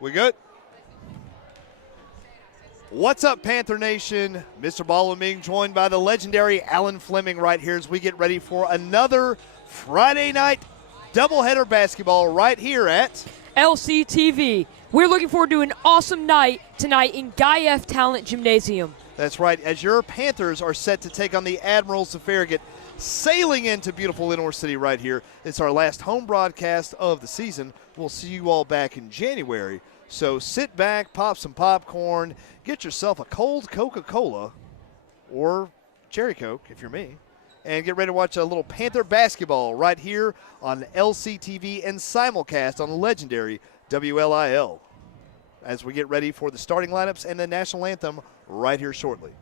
We good? What's up, Panther Nation? Mr. Ballwin joined by the legendary Alan Fleming right here as we get ready for another Friday night doubleheader basketball right here at LCTV. We're looking forward to an awesome night tonight in Guy F. Talent Gymnasium. That's right, as your Panthers are set to take on the Admirals of Farragut, sailing into beautiful Lenoir City right here. It's our last home broadcast of the season. We'll see you all back in January. So sit back, pop some popcorn, get yourself a cold Coca-Cola or Cherry Coke if you're me, and get ready to watch a little Panther basketball right here on LCTV and simulcast on the legendary WLIL as we get ready for the starting lineups and the national anthem right here shortly.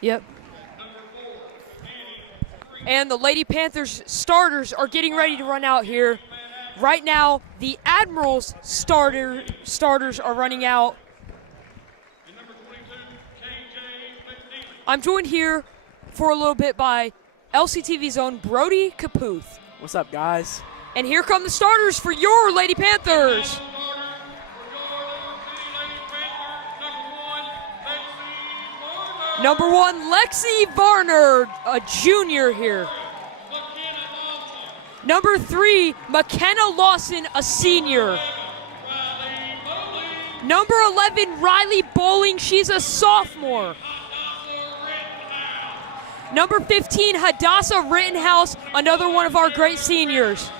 Yep. And the Lady Panthers starters are getting ready to run out here. Right now, the Admirals starters are running out. I'm joined here for a little bit by LCTV's own Brody Caputh. What's up, guys? And here come the starters for your Lady Panthers. Number 1, Lexi Varner, a junior here. Number 3, McKenna Lawson, a senior. Number 11, Riley Bowling, she's a sophomore. Number 15, Hadassah Rittenhouse, another one of our great seniors.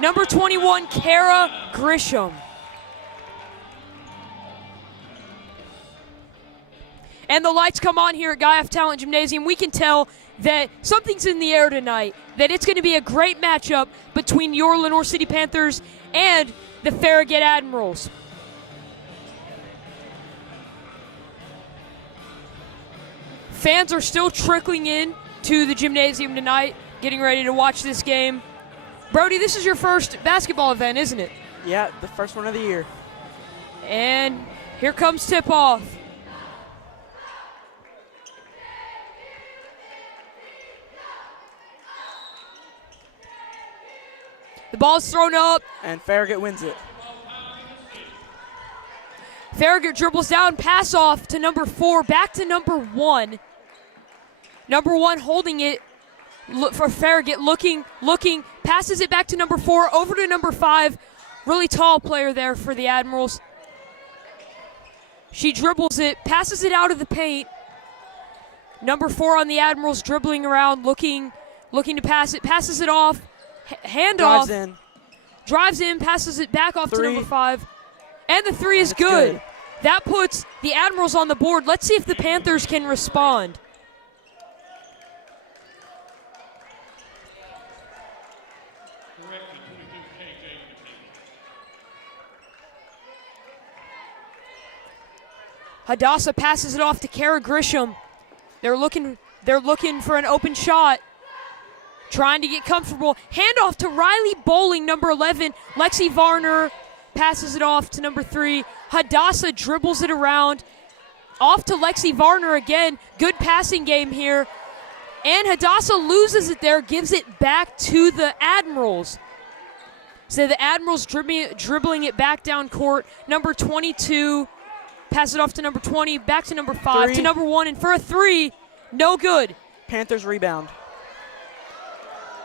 Number 21, Kara Grisham. And the lights come on here at Guy F. Talent Gymnasium. We can tell that something's in the air tonight, that it's going to be a great matchup between your Lenoir City Panthers and the Farragut Admirals. Fans are still trickling in to the gymnasium tonight, getting ready to watch this game. Brody, this is your first basketball event, isn't it? Yeah, the first one of the year. And here comes tip-off. The ball's thrown up. And Farragut wins it. Farragut dribbles down, pass off to number 4, back to number 1. Number 1 holding it for Farragut, looking, passes it back to number 4, over to number 5. Really tall player there for the Admirals. She dribbles it, passes it out of the paint. Number 4 on the Admirals dribbling around, looking to pass it, passes it off. Handoff. Drives in, passes it back off to number 5. And the 3 is good. That puts the Admirals on the board. Let's see if the Panthers can respond. Hadassah passes it off to Kara Grisham. They're looking for an open shot. Trying to get comfortable. Handoff to Riley Bowling, number 11. Lexi Varner passes it off to number 3. Hadassah dribbles it around. Off to Lexi Varner again. Good passing game here. And Hadassah loses it there, gives it back to the Admirals. So the Admirals dribbling it back down court. Number 22, pass it off to number 20, back to number 5, to number 1, and for a 3, no good. Panthers rebound.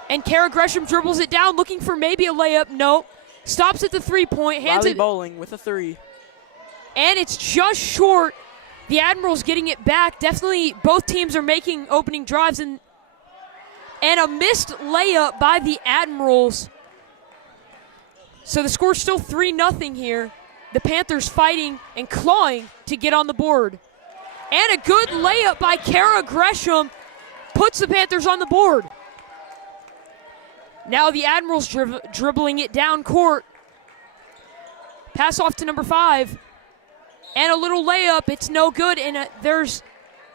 And Kara Gresham dribbles it down, looking for maybe a layup. Nope. Stops at the 3-point, hands Riley it. Bowling with a 3. And it's just short. The Admirals getting it back. Definitely both teams are making opening drives, and a missed layup by the Admirals. So the score's still 3-0 here. The Panthers fighting and clawing to get on the board. And a good layup by Kara Gresham puts the Panthers on the board. Now the Admirals dribbling it down court. Pass off to number 5. And a little layup. It's no good, and there's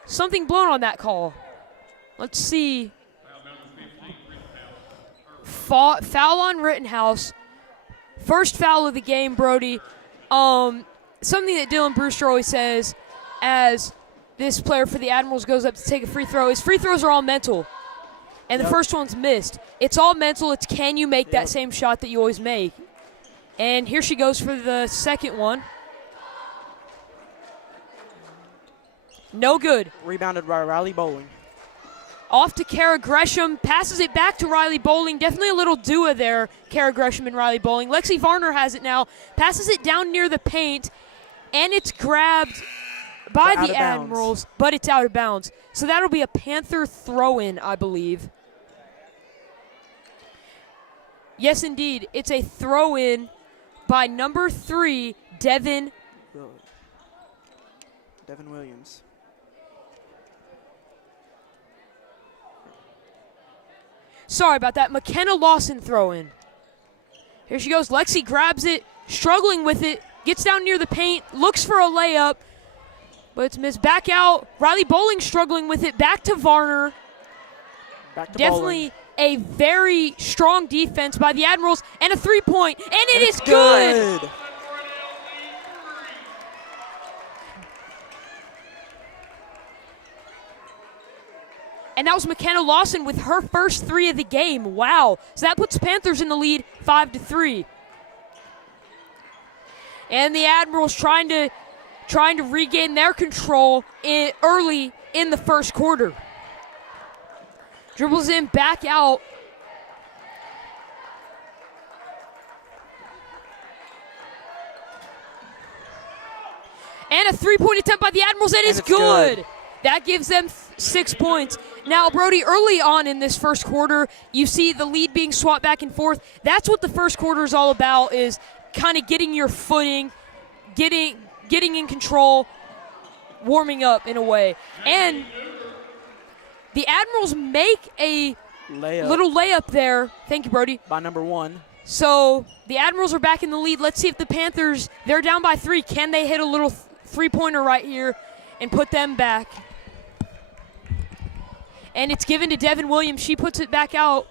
something blown on that call. Let's see. Foul on Rittenhouse. First foul of the game, Brody. Something that Dylan Brewster always says as this player for the Admirals goes up to take a free throw is free throws are all mental. And the first one's missed. It's all mental. It's can you make that same shot that you always make. And here she goes for the second one. No good. Rebounded by Riley Bowling. Off to Kara Gresham. Passes it back to Riley Bowling. Definitely a little duo there, Kara Gresham and Riley Bowling. Lexi Varner has it now. Passes it down near the paint. And it's grabbed by the Admirals, but it's out of bounds. So that'll be a Panther throw-in, I believe. Yes, indeed. It's a throw-in by number 3, Devin Williams. Sorry about that. McKenna Lawson throw-in. Here she goes. Lexi grabs it, struggling with it, gets down near the paint, looks for a layup, but it's missed. Back out. Riley Bowling struggling with it. Back to Varner. Back to Definitely Bowling. a very strong defense by the Admirals, and a 3-point, and it is good. And that was McKenna Lawson with her first 3 of the game. Wow. So that puts Panthers in the lead 5-3. And the Admirals trying to regain their control early in the first quarter. Dribbles in, back out. And a 3-point attempt by the Admirals. It is good. That gives them 6 points. Now, Brody, early on in this first quarter, you see the lead being swapped back and forth. That's what the first quarter is all about, is kind of getting your footing, getting in control, warming up in a way. And the Admirals make a little layup there. Thank you, Brody. By number 1. So the Admirals are back in the lead. Let's see if the Panthers, they're down by 3. Can they hit a little three-pointer right here and put them back? And it's given to Devin Williams. She puts it back out.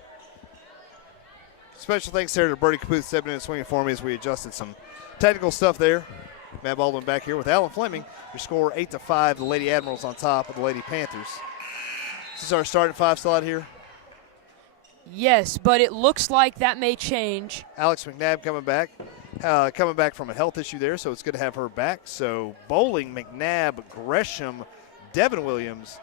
Special thanks there to Brody Caputh stepping in and swinging for me as we adjusted some technical stuff there. Matt Baldwin back here with Alan Fleming. Your score 8-5. The Lady Admirals on top of the Lady Panthers. This is our starting 5 still out here. Yes, but it looks like that may change. Alex McNabb coming back from a health issue there, so it's good to have her back. So Bowling, McNabb, Gresham, Devin Williams,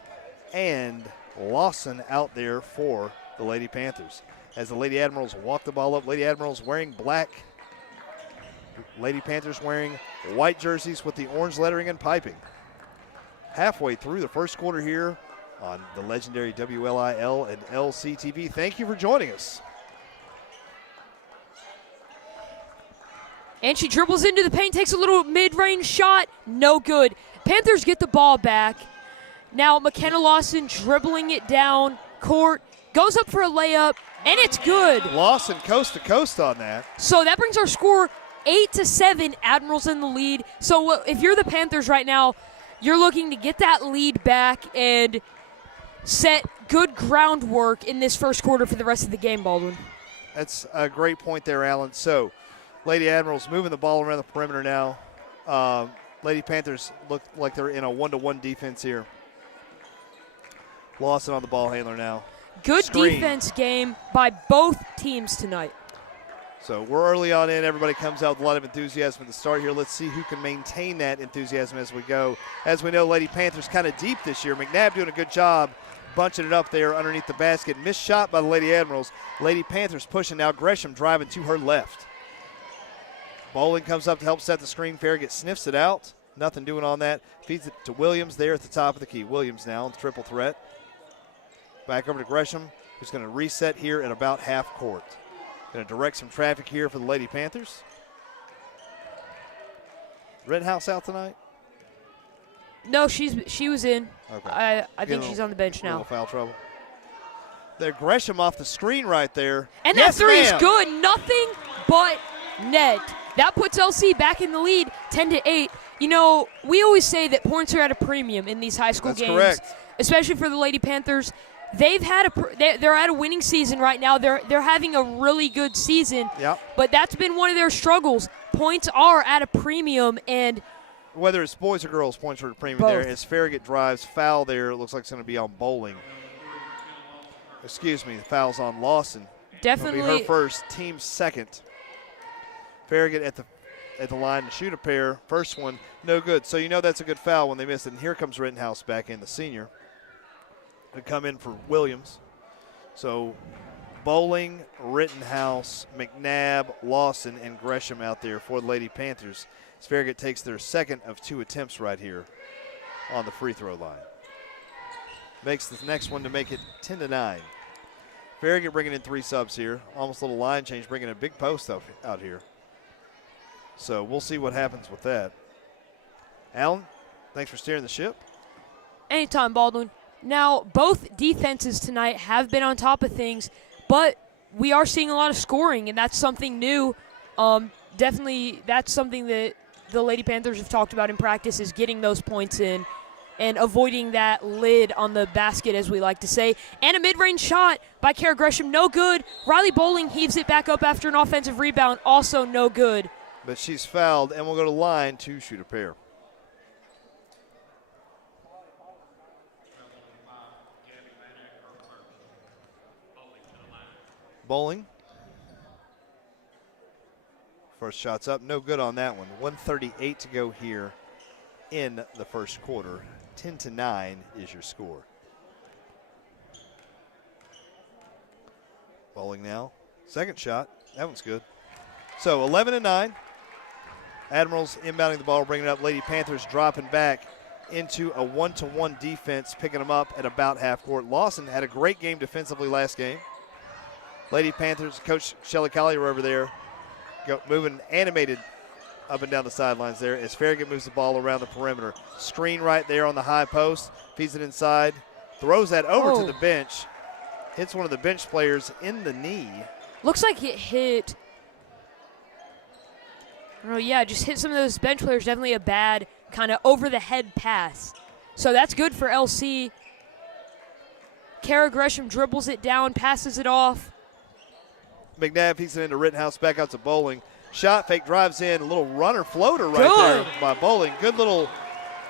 and Lawson out there for the Lady Panthers. As the Lady Admirals walk the ball up, Lady Admirals wearing black. Lady Panthers wearing white jerseys with the orange lettering and piping. Halfway through the first quarter here on the legendary WLIL and LCTV. Thank you for joining us. And she dribbles into the paint, takes a little mid-range shot. No good. Panthers get the ball back. Now McKenna Lawson dribbling it down court, goes up for a layup, and it's good. Lawson coast to coast on that. So that brings our score 8-7. Admirals in the lead. So if you're the Panthers right now, you're looking to get that lead back and set good groundwork in this first quarter for the rest of the game, Baldwin. That's a great point there, Alan. So, Lady Admirals moving the ball around the perimeter now. Lady Panthers look like they're in a one-to-one defense here. Lawson on the ball handler now. Good Screen. defense game by both teams tonight. So we're early on in. Everybody comes out with a lot of enthusiasm at the start here. Let's see who can maintain that enthusiasm as we go. As we know, Lady Panthers kind of deep this year. McNabb doing a good job bunching it up there underneath the basket. Missed shot by the Lady Admirals. Lady Panthers pushing now. Gresham driving to her left. Bowling comes up to help set the screen. Farragut sniffs it out. Nothing doing on that. Feeds it to Williams there at the top of the key. Williams now on the triple threat. Back over to Gresham, who's going to reset here at about half court. Going to direct some traffic here for the Lady Panthers. Rittenhouse out tonight? No, she was in. Okay. I think she's on the bench A little now. foul trouble. There, Gresham off the screen right there. And Yes, that three is ma'am. good. Nothing but net. That puts LC back in the lead, 10-8. You know, we always say that points are at a premium in these high school That's games, correct. especially for the Lady Panthers. They're at a winning season right now. They're having a really good season. Yep. But that's been one of their struggles. Points are at a premium, and Whether it's boys or girls, points are at a premium Both. there. As Farragut drives, foul there. It looks like it's going to be on Bowling. Excuse me, the foul's on Lawson. It'll be her definitely first, team second. Farragut at the line to shoot a pair. First one, no good. So you know that's a good foul when they miss it. And here comes Rittenhouse back in, the senior. To come in for Williams. So Bowling, Rittenhouse, McNabb, Lawson, and Gresham out there for the Lady Panthers. As Farragut takes their second of 2 attempts right here on the free throw line. Makes the next one to make it 10-9. Farragut bringing in 3 subs here. Almost a little line change, bringing a big post out here. So we'll see what happens with that. Alan, thanks for steering the ship. anytime, Baldwin. Now, both defenses tonight have been on top of things, but we are seeing a lot of scoring, and that's something new. Definitely, that's something that the Lady Panthers have talked about in practice, is getting those points in and avoiding that lid on the basket, as we like to say. And a mid-range shot by Kara Gresham, no good. Riley Bowling heaves it back up after an offensive rebound, also no good. But she's fouled, and we'll go to line to shoot a pair. Bowling. First shot's up, no good on that one. 1:38 to go here in the first quarter. 10-9 is your score. Bowling now. Second shot, that one's good. So 11-9. Admirals inbounding the ball, bringing it up. Lady Panthers dropping back into a one-to-one defense, picking them up at about half court. Lawson had a great game defensively last game. Lady Panthers, Coach Shelly Collier over there, moving animated up and down the sidelines there as Farragut moves the ball around the perimeter. Screen right there on the high post, feeds it inside, throws that over to the bench, hits one of the bench players in the knee. Looks like it hit, I don't know, yeah, just hit some of those bench players. Definitely a bad kind of over-the-head pass. So that's good for LC. Kara Gresham dribbles it down, passes it off. McNabb feeds it into Rittenhouse, back out to Bowling. Shot fake, drives in, a little runner floater right there by Bowling. Good little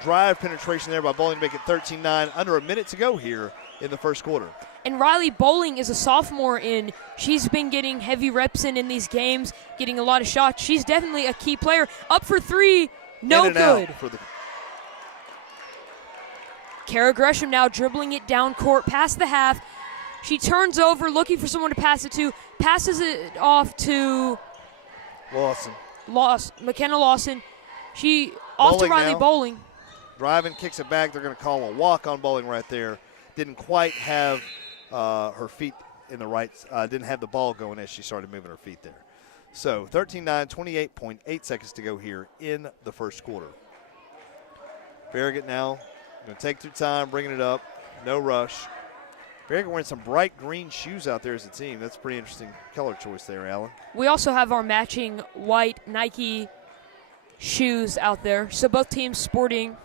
drive penetration there by Bowling to make it 13-9. Under a minute to go here in the first quarter. And Riley Bowling is a sophomore, and she's been getting heavy reps in these games, getting a lot of shots. She's definitely a key player. Up for three, no In and good. out for the Kara Gresham now dribbling it down court past the half. She turns over, looking for someone to pass it to, passes it off to Lawson. McKenna Lawson. She off to Bowling Riley now. Bowling. Driving, kicks it back. They're going to call a walk on Bowling right there. Didn't quite have her feet in the right, didn't have the ball going as she started moving her feet there. So 13-9, 28.8 seconds to go here in the first quarter. Farragut now going to take their time, bringing it up. No rush. Farragut wearing some bright green shoes out there as a team. That's a pretty interesting color choice there, Alan. We also have our matching white Nike shoes out there. So both teams sporting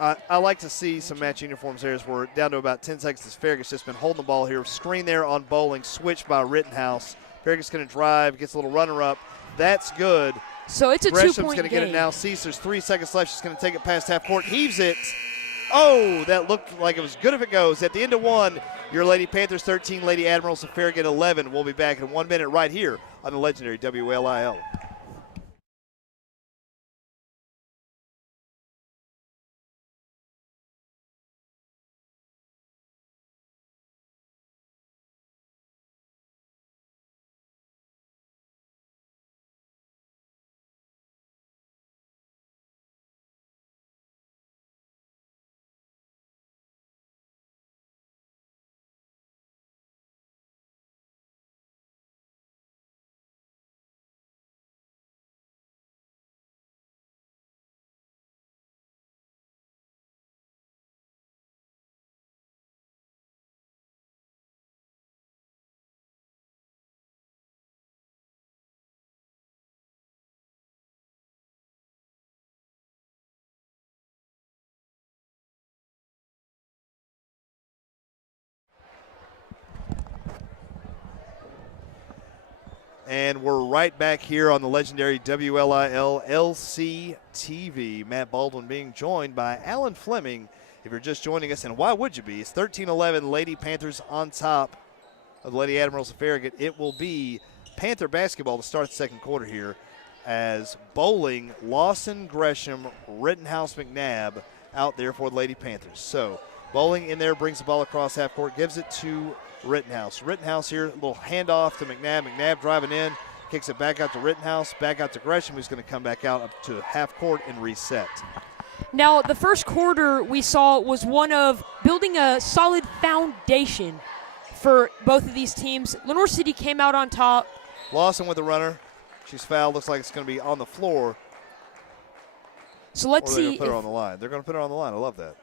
I like to see some match uniforms there as we're down to about 10 seconds as Farragut's just been holding the ball here. Screen there on Bowling, switched by Rittenhouse. Farragut's going to drive, gets a little runner up. That's good. So it's a Gresham's 2-point going to game. get it now. Sees there's 3 seconds left. She's going to take it past half court. Heaves it. Oh, that looked like it was good if it goes. At the end of 1, your Lady Panthers 13, Lady Admirals of Farragut 11. We'll be back in 1 minute right here on the legendary WLIL. And we're right back here on the legendary WLIL LCTV. Matt Baldwin being joined by Alan Fleming. If you're just joining us, and why would you be? It's 13-11 Lady Panthers on top of the Lady Admirals of Farragut. It will be Panther basketball to start the second quarter here as Bowling, Lawson, Gresham, Rittenhouse, McNabb out there for the Lady Panthers. So Bowling in there, brings the ball across half court, gives it to Rittenhouse. Rittenhouse here, a little handoff to McNabb. McNabb driving in, kicks it back out to Rittenhouse, back out to Gresham, who's going to come back out up to half court and reset. Now, the first quarter we saw was one of building a solid foundation for both of these teams. Lenoir City came out on top. Lawson with the runner. She's fouled. Looks like it's going to be on the floor. So let's Or they're see. going to put her on the line. They're going to put her on the line. I love that.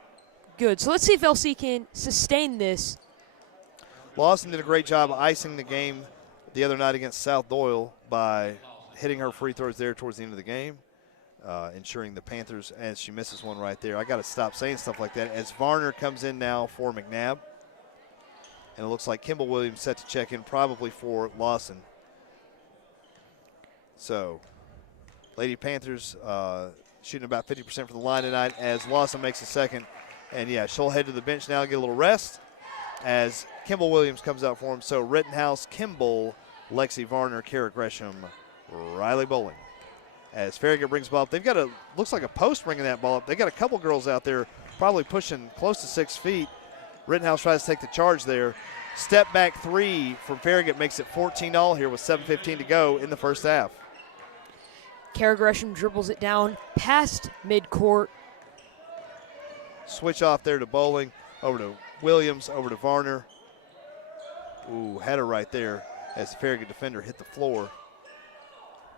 Good. So let's see if LC can sustain this. Lawson did a great job icing the game the other night against South Doyle by hitting her free throws there towards the end of the game, ensuring the Panthers, as she misses one right there. I got to stop saying stuff like that as Varner comes in now for McNabb. And it looks like Kimball Williams set to check in probably for Lawson. So, Lady Panthers shooting about 50% from the line tonight as Lawson makes a second. And, yeah, she'll head to the bench now, get a little rest as Kimball Williams comes out for him. So, Rittenhouse, Kimball, Lexi Varner, Kara Gresham, Riley Bowling. As Farragut brings the ball up, they've got looks like a post bringing that ball up. They got a couple girls out there probably pushing close to 6 feet. Rittenhouse tries to take the charge there. Step back three from Farragut makes it 14-all here with 7:15 to go in the first half. Kara Gresham dribbles it down past midcourt. Switch off there to Bowling, over to Williams, over to Varner. Ooh, had her right there as the Farragut defender hit the floor.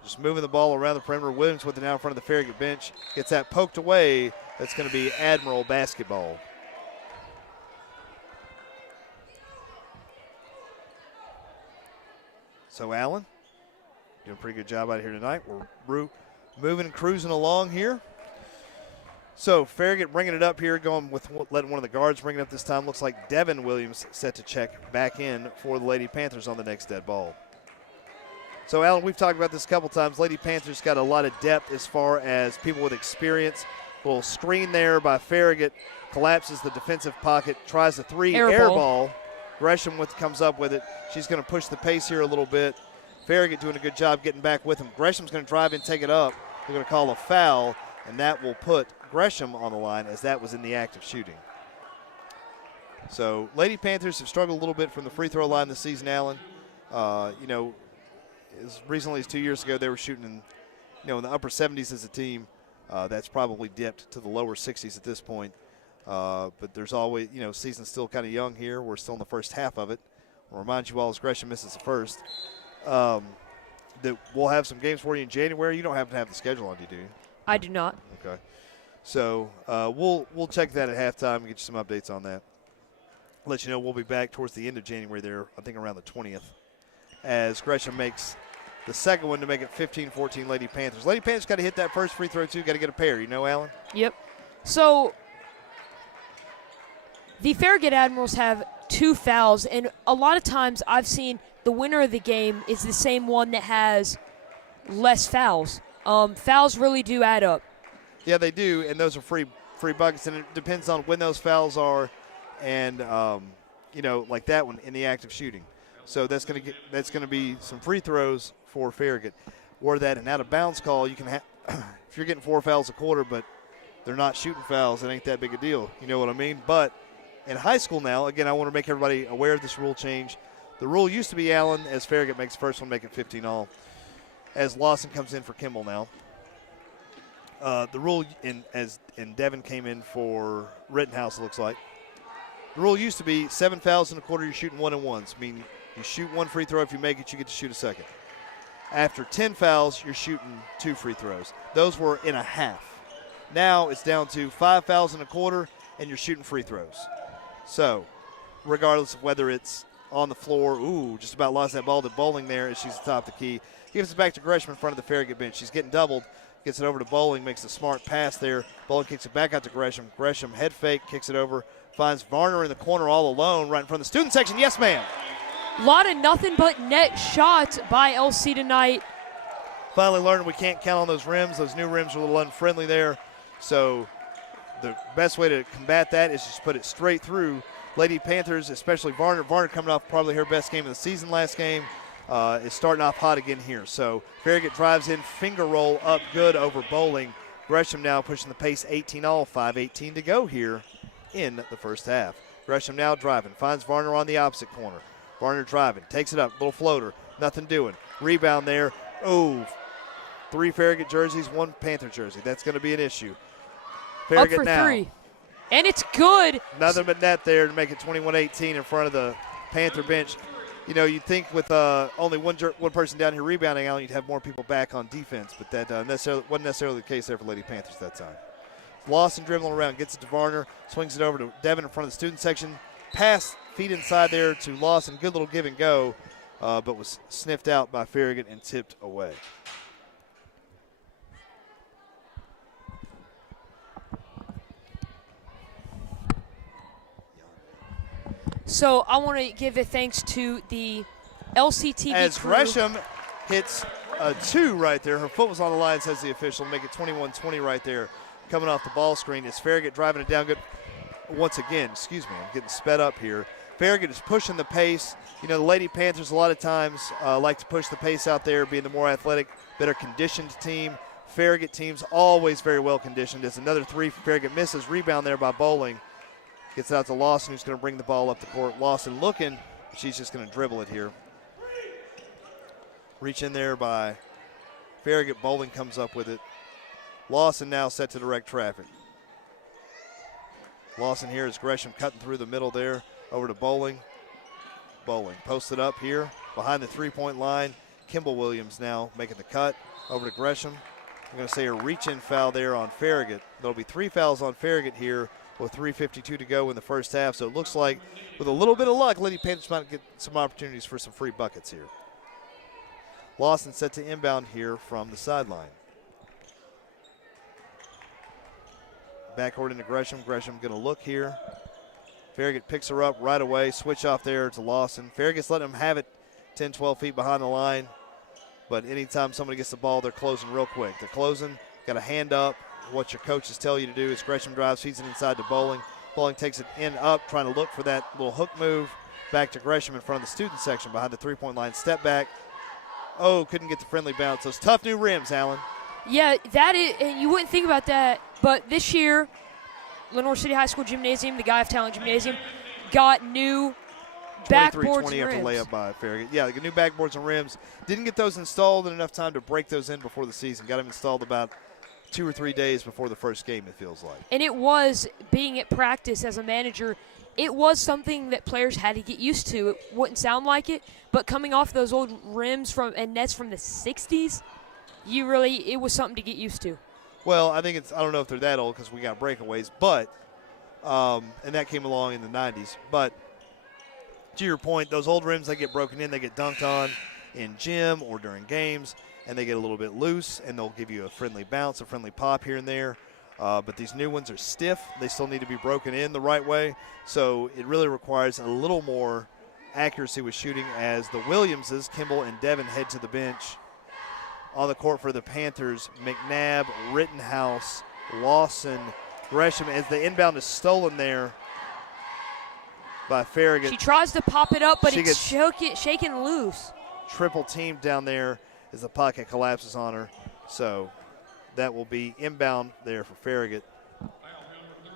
Just moving the ball around the perimeter. Williams with it now in front of the Farragut bench. Gets that poked away. That's going to be Admiral basketball. So, Allen, doing a pretty good job out here tonight. We're moving and cruising along here. So, Farragut bringing it up here, going with letting one of the guards bring it up this time. Looks like Devin Williams set to check back in for the Lady Panthers on the next dead ball. So, Alan, we've talked about this a couple times. Lady Panthers got a lot of depth as far as people with experience. A little screen there by Farragut, collapses the defensive pocket, tries a three, air ball. Gresham comes up with it. She's going to push the pace here a little bit. Farragut doing a good job getting back with him. Gresham's going to drive and take it up. They're going to call a foul, and that will put Gresham on the line as that was in the act of shooting. So, Lady Panthers have struggled a little bit from the free throw line this season, Alan. As recently as 2 years ago, they were shooting in the upper 70s as a team. That's probably dipped to the lower 60s at this point. But there's always, season's still kind of young here. We're still in the first half of it. I'll remind you all, as Gresham misses the first, that we'll have some games for you in January. You don't happen to have the schedule on you, do you? I do not. Okay. So we'll check that at halftime and get you some updates on that. Let you know we'll be back towards the end of January there, I think around the 20th, as Gresham makes the second one to make it 15-14 Lady Panthers. Lady Panthers got to hit that first free throw, too. Got to get a pair. You know, Alan? Yep. So The Farragut Admirals have 2 fouls, and a lot of times I've seen the winner of the game is the same one that has less fouls. Fouls really do add up. Yeah, they do, and those are free buckets, and it depends on when those fouls are, and like that one in the act of shooting. So that's going to be some free throws for Farragut. Or that an out of bounds call, you can have if you're getting 4 fouls a quarter, but they're not shooting fouls, it ain't that big a deal. You know what I mean? But in high school now, again, I want to make everybody aware of this rule change. The rule used to be Allen, as Farragut makes the first one, make it 15 all. As Lawson comes in for Kimball now. The rule, as Devin came in for Rittenhouse, it looks like. The rule used to be 7 fouls in a quarter, you're shooting 1 and 1s. I mean, you shoot 1 free throw. If you make it, you get to shoot a second. After 10 fouls, you're shooting 2 free throws. Those were in a half. Now it's down to 5 fouls in a quarter, and you're shooting free throws. So, regardless of whether it's on the floor, just about lost that ball to Bowling there as she's atop the key. Gives it back to Gresham in front of the Farragut bench. She's getting doubled. Gets it over to Bowling, makes a smart pass there. Bowling kicks it back out to Gresham. Gresham head fake, kicks it over. Finds Varner in the corner all alone right in front of the student section. Yes, ma'am. A lot of nothing but net shots by LC tonight. Finally learned we can't count on those rims. Those new rims are a little unfriendly there. So the best way to combat that is just put it straight through. Lady Panthers, especially Varner. Varner coming off probably her best game of the season last game. Is starting off hot again here. So Farragut drives in, finger roll up good over Bowling. Gresham now pushing the pace 18 all, 5:18 to go here in the first half. Gresham now driving, finds Varner on the opposite corner. Varner driving, takes it up, little floater, nothing doing. Rebound there. 3 Farragut jerseys, 1 Panther jersey. That's going to be an issue. Farragut up for now. 3. And it's good. Nothing but net there to make it 21-18 in front of the Panther bench. You know, you'd think with only one person down here rebounding, Allen, you'd have more people back on defense, but that wasn't necessarily the case there for Lady Panthers that time. Lawson dribbling around, gets it to Varner, swings it over to Devin in front of the student section. Pass, feet inside there to Lawson. Good little give and go, but was sniffed out by Farragut and tipped away. So I want to give a thanks to the LCTV as crew. Gresham hits a 2 right there. Her foot was on the line, says the official. Make it 21-20 right there. Coming off the ball screen is Farragut driving it down good. Once again, excuse me, I'm getting sped up here. Farragut is pushing the pace. You know, the Lady Panthers a lot of times like to push the pace out there, being the more athletic, better conditioned team. Farragut team's always very well conditioned. As another 3, Farragut misses. Rebound there by Bowling. Gets it out to Lawson, who's going to bring the ball up the court. Lawson looking. She's just going to dribble it here. Reach in there by Farragut. Bowling comes up with it. Lawson now set to direct traffic. Lawson here is Gresham cutting through the middle there. Over to Bowling. Bowling posted up here behind the 3-point line. Kimball Williams now making the cut. Over to Gresham. I'm going to say a reach-in foul there on Farragut. There'll be 3 fouls on Farragut here with 3:52 to go in the first half. So it looks like with a little bit of luck, Lady Panthers might get some opportunities for some free buckets here. Lawson set to inbound here from the sideline. Backcourt into Gresham. Gresham going to look here. Farragut picks her up right away. Switch off there to Lawson. Farragut's letting him have it 10, 12 feet behind the line. But anytime somebody gets the ball, they're closing real quick. They're closing, got a hand up. What your coaches tell you to do is Gresham drives, feeds it inside to Bowling. Bowling takes it in up, trying to look for that little hook move. Back to Gresham in front of the student section behind the 3-point line. Step back. Couldn't get the friendly bounce. Those tough new rims, Allen. Yeah, that is, and you wouldn't think about that, but this year, Lenoir City High School Gymnasium, the Guy of Talent Gymnasium, got new backboards 23-20 and after rims. layup by Farragut. Yeah, the new backboards and rims. Didn't get those installed in enough time to break those in before the season. Got them installed about 2 or 3 days before the first game, it feels like. And it was, being at practice as a manager, it was something that players had to get used to. It wouldn't sound like it, but coming off those old rims and nets from the 60s, it was something to get used to. Well, I don't know if they're that old because we got breakaways, but, and that came along in the 90s. But to your point, those old rims, they get broken in, they get dunked on in gym or during games, and they get a little bit loose, and they'll give you a friendly bounce, a friendly pop here and there. But these new ones are stiff. They still need to be broken in the right way. So it really requires a little more accuracy with shooting as the Williamses, Kimball and Devin, head to the bench. On the court for the Panthers, McNabb, Rittenhouse, Lawson, Gresham, as the inbound is stolen there by Farragut. She tries to pop it up, but She it's shaken loose. Triple teamed down there as the pocket collapses on her. So that will be inbound there for Farragut.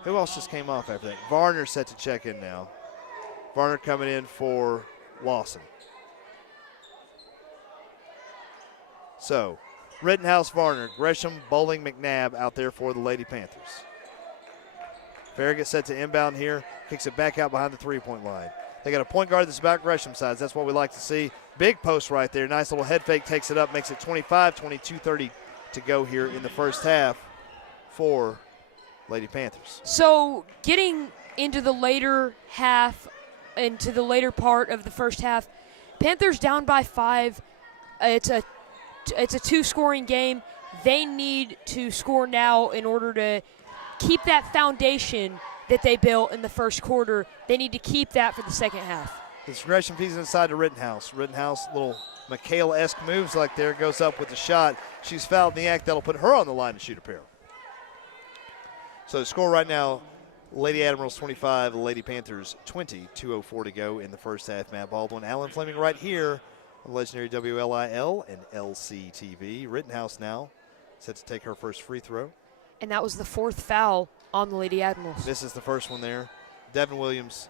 Who else just came off after that? Varner set to check in now. Varner coming in for Lawson. So, Rittenhouse, Varner, Gresham, Bowling, McNabb out there for the Lady Panthers. Farragut set to inbound here, kicks it back out behind the three-point line. They got a point guard that's about Gresham's size. That's what we like to see. Big post right there. Nice little head fake, takes it up, makes it 25, 22-30 to go here in the first half for Lady Panthers. So getting into the later half, into the later part of the first half, Panthers down by 5. It's a two-scoring game. They need to score now in order to keep that foundation that they built in the first quarter. They need to keep that for the second half. This Gresham feeds inside to Rittenhouse. Rittenhouse, little Michaela-esque moves like there, goes up with the shot. She's fouled in the act. That'll put her on the line to shoot a pair. So the score right now, Lady Admirals 25, Lady Panthers 20, 2:04 to go in the first half. Matt Baldwin, Alan Fleming right here on legendary WLIL and LCTV. Rittenhouse now set to take her first free throw. And that was the 4th foul on the Lady Admirals. This is the first one there. Devin Williams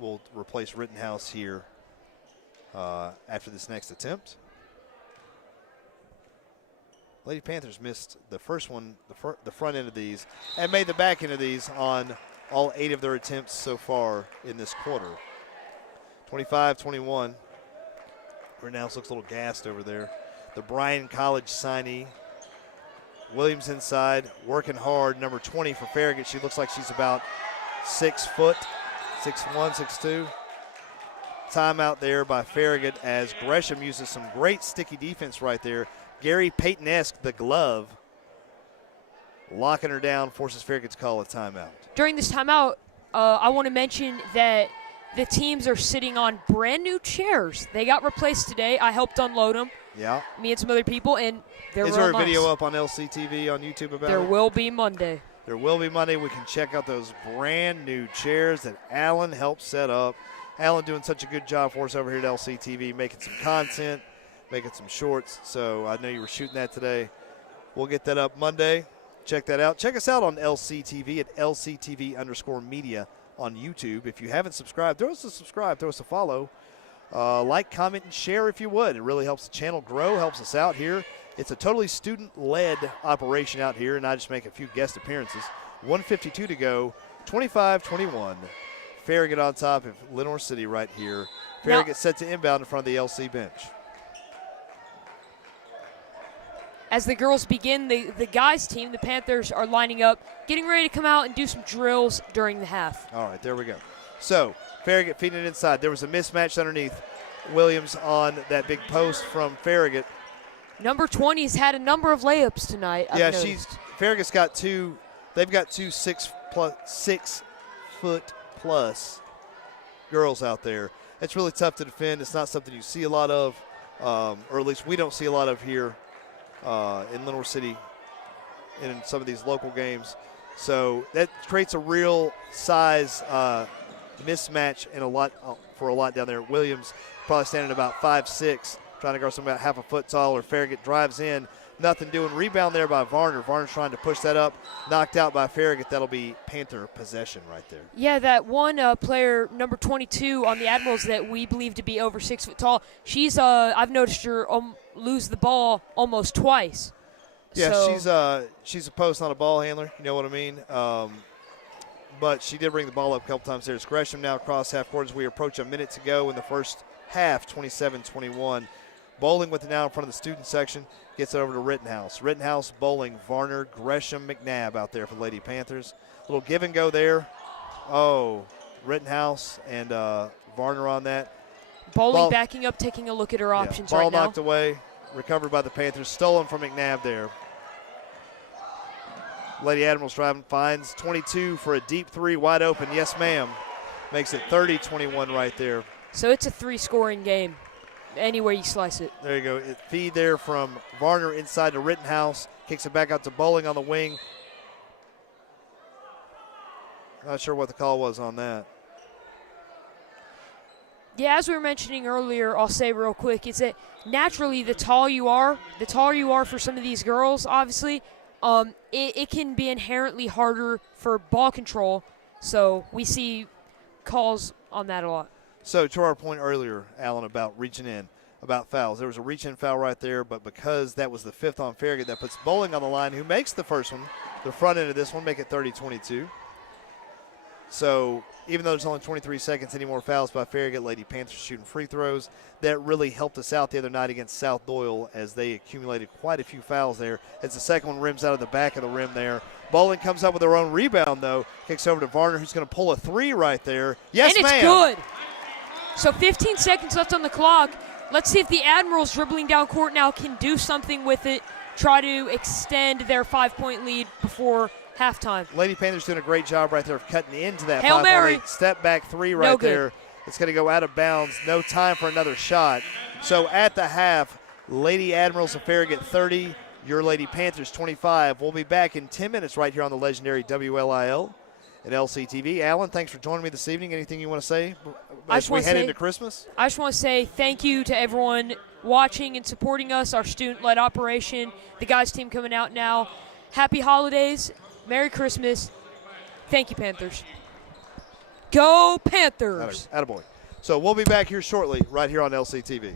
will replace Rittenhouse here after this next attempt. Lady Panthers missed the first one, the front end of these, and made the back end of these on all 8 of their attempts so far in this quarter. 25-21. Rittenhouse looks a little gassed over there. The Bryan College signee. Williams inside, working hard. Number 20 for Farragut. She looks like she's about 6 foot, 6'1", 6'2". Timeout there by Farragut as Gresham uses some great sticky defense right there. Gary Payton-esque, the glove, locking her down, forces Farragut to call a timeout. During this timeout, I want to mention that the teams are sitting on brand new chairs. They got replaced today. I helped unload them. Yeah. Me and some other people, and they're Is real there a nice. video up on LCTV on YouTube about There it? will be Monday. There will be Monday. We can check out those brand new chairs that Alan helped set up. Alan doing such a good job for us over here at LCTV, making some content, making some shorts. So I know you were shooting that today. We'll get that up Monday. Check that out. Check us out on LCTV at LCTV_media on YouTube. If you haven't subscribed, throw us a subscribe, throw us a follow. Like, comment, and share if you would. It really helps the channel grow, helps us out here. It's a totally student-led operation out here, and I just make a few guest appearances. 1:52 to go, 25-21. Farragut on top of Lenoir City right here. Farragut set to inbound in front of the LC bench. As the girls begin, the guys' team, the Panthers, are lining up, getting ready to come out and do some drills during the half. All right, there we go. So Farragut feeding it inside. There was a mismatch underneath. Williams on that big post from Farragut. Number 20's had a number of layups tonight. I've noticed. Farragut's got two. They've got two 6 foot plus girls out there. It's really tough to defend. It's not something you see a lot of, or at least we don't see a lot of here in Lenoir City and in some of these local games. So that creates a real size mismatch and for a lot down there. Williams probably standing about 5'6", trying to guard something about half a foot taller. Farragut drives in, nothing doing. Rebound there by Varner. Varner's trying to push that up, knocked out by Farragut. That'll be Panther possession right there. Yeah, that one player, number 22 on the Admirals that we believe to be over 6 foot tall, she's I've noticed her lose the ball almost twice. Yeah, so she's a post, not a ball handler. You know what I mean? But she did bring the ball up a couple times there. It's Gresham now across half court as we approach a minute to go in the first half, 27-21. Bowling with it now in front of the student section. Gets it over to Rittenhouse. Rittenhouse, Bowling, Varner, Gresham, McNabb out there for Lady Panthers. Little give and go there. Oh, Rittenhouse and Varner on that. Bowling backing up, taking a look at her options right now. Ball knocked away, recovered by the Panthers. Stolen from McNabb there. Lady Admirals driving, finds 22 for a deep three, wide open. Yes, ma'am. Makes it 30-21 right there. So it's a 3-scoring game, any way you slice it. There you go. Feed there from Varner inside to Rittenhouse. Kicks it back out to Bowling on the wing. Not sure what the call was on that. Yeah, as we were mentioning earlier, I'll say real quick, it's that naturally the taller you are for some of these girls, obviously, it can be inherently harder for ball control. So we see calls on that a lot. So to our point earlier, Alan, about reaching in, about fouls. There was a reach-in foul right there, but because that was the 5th on Farragut, that puts Bowling on the line, who makes the first one, the front end of this one, make it 30-22. So even though there's only 23 seconds, any more fouls by Farragut, Lady Panthers shooting free throws. That really helped us out the other night against South Doyle as they accumulated quite a few fouls there. As the second one rims out of the back of the rim there. Bowling comes up with their own rebound, though. Kicks over to Varner, who's going to pull a 3 right there. Yes, and it's ma'am. good. So 15 seconds left on the clock. Let's see if the Admirals dribbling down court now can do something with it, try to extend their 5-point lead before halftime. Lady Panthers doing a great job right there of cutting into that Hail Mary. step back 3 right No good. there. It's going to go out of bounds. No time for another shot. So at the half, Lady Admirals of Farragut 30, your Lady Panthers 25. We'll be back in 10 minutes right here on the legendary WLIL and LCTV. Alan, thanks for joining me this evening. Anything you want to say as we head into Christmas? I just want to say thank you to everyone watching and supporting us, our student-led operation, the guys team coming out now. Happy holidays. Merry Christmas. Thank you, Panthers. Go Panthers. Attaboy. So we'll be back here shortly right here on LCTV.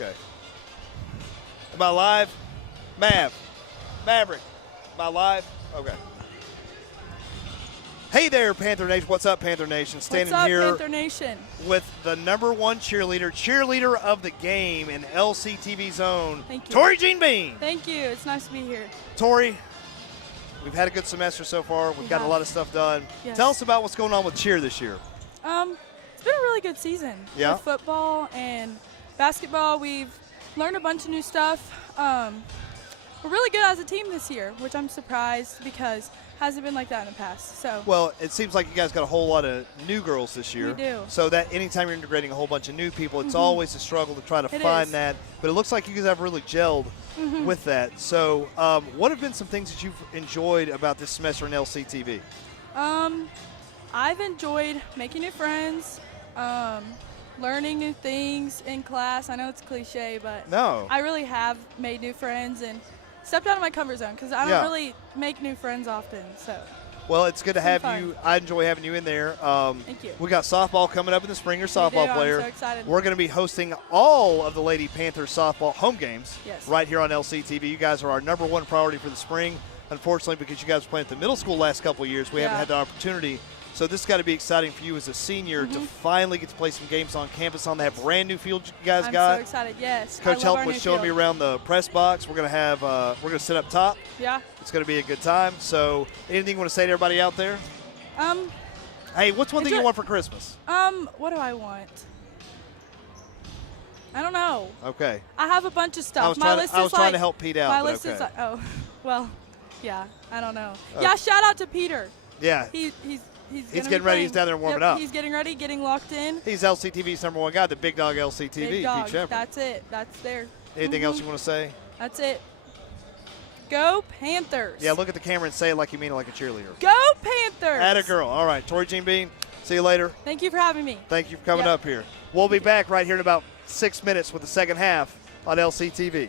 Okay. Am I live? Maverick. Am I live? Okay. Hey there, Panther Nation. What's up, Panther Nation? Standing What's up, here Panther Nation? with the #1 cheerleader of the game in LCTV's own, Thank you. Tori Jean Bean. Thank you. It's nice to be here. Tori, we've had a good semester so far. We've gotten a have. lot of stuff done. Yes. Tell us about what's going on with cheer this year. It's been a really good season. Yeah? With football and basketball, we've learned a bunch of new stuff. We're really good as a team this year, which I'm surprised because it hasn't been like that in the past. So. Well, it seems like you guys got a whole lot of new girls this year. We do. So that anytime you're integrating a whole bunch of new people, it's always a struggle to try to It find is. that. But it looks like you guys have really gelled with that. So what have been some things that you've enjoyed about this semester in LCTV? I've enjoyed making new friends, learning new things in class. I know it's cliche, but No. I really have made new friends and stepped out of my comfort zone because I don't Yeah. really make new friends often. So. Well, it's good to It's been have fun. you. I enjoy having you in there. Thank you. We got softball coming up in the spring. You're a softball I'm player. so excited. We're going to be hosting all of the Lady Panthers softball home games Yes. right here on LCTV. You guys are our #1 priority for the spring. Unfortunately, because you guys were playing at the middle school last couple of years, we haven't Yeah. had the opportunity. So this has got to be exciting for you as a senior to finally get to play some games on campus on that brand new field you guys I'm got. so excited. Yes. Coach Helton was showing me around the press box. We're gonna have we're gonna sit up top. Yeah. It's gonna be a good time. So anything you want to say to everybody out there? Hey, what's one thing you want for Christmas? What do I want? I don't know. Okay. I have a bunch of stuff. I was trying to help Pete out. My but list okay. is like, oh, well, yeah. I don't know. Okay. Yeah. Shout out to Peter. Yeah. He's getting ready. He's down there warming up. He's getting ready, getting locked in. He's LCTV's #1 guy, the big dog LCTV, Big dog. Pete Shepard. That's it. That's there. Anything else you want to say? That's it. Go Panthers. Yeah, look at the camera and say it like you mean it, like a cheerleader. Go Panthers. Atta girl. All right, Tori Jean Bean, see you later. Thank you for having me. Thank you for coming Yep. up here. We'll be back right here in about 6 minutes with the second half on LCTV.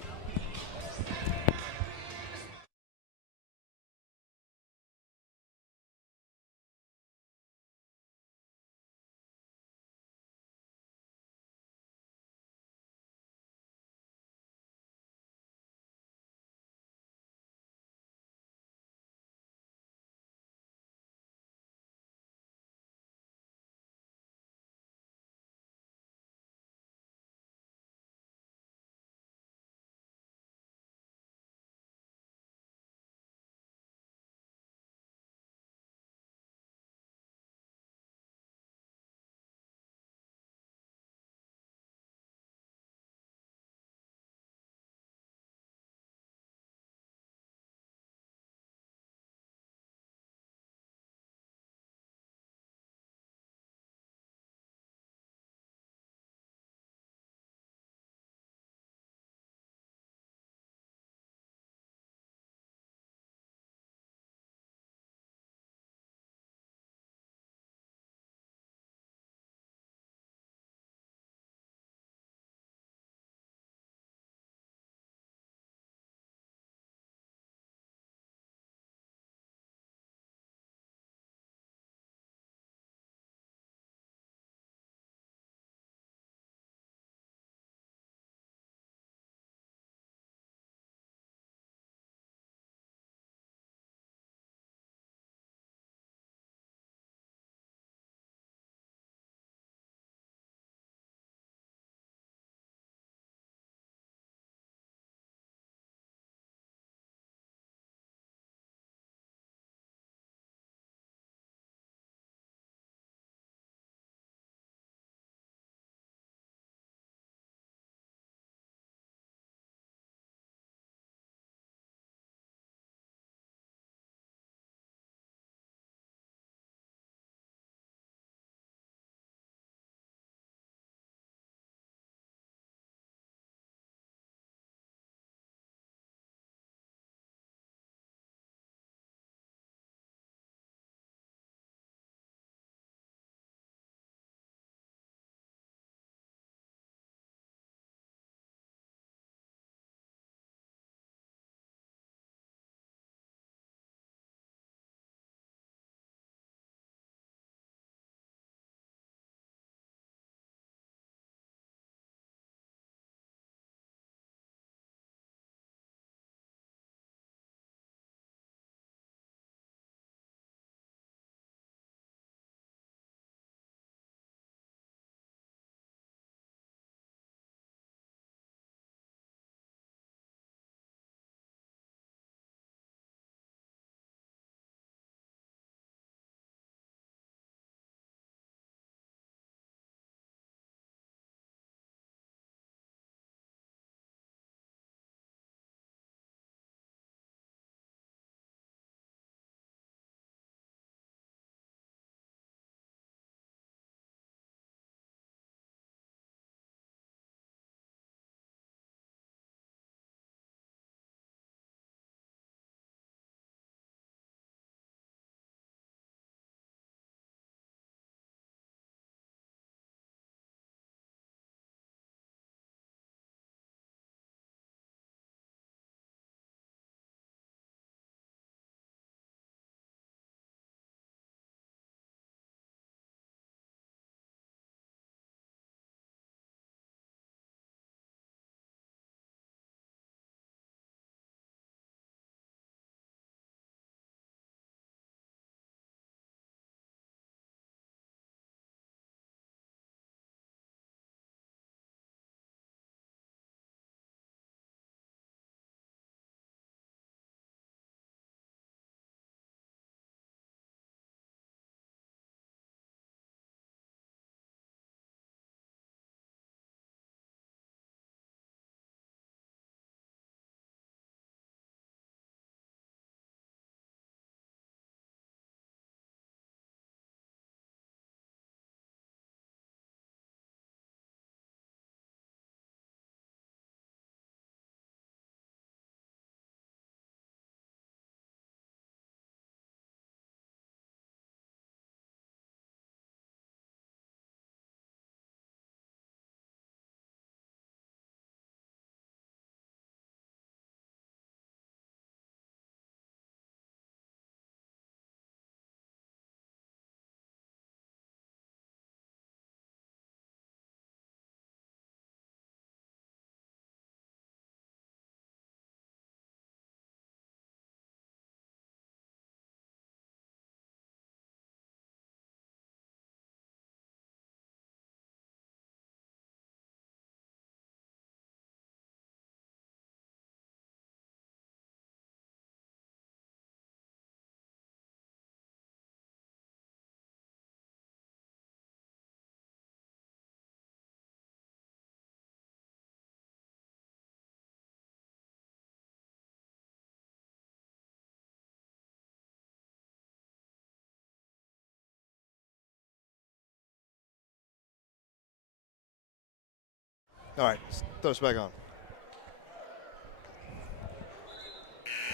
All right, throw us back on.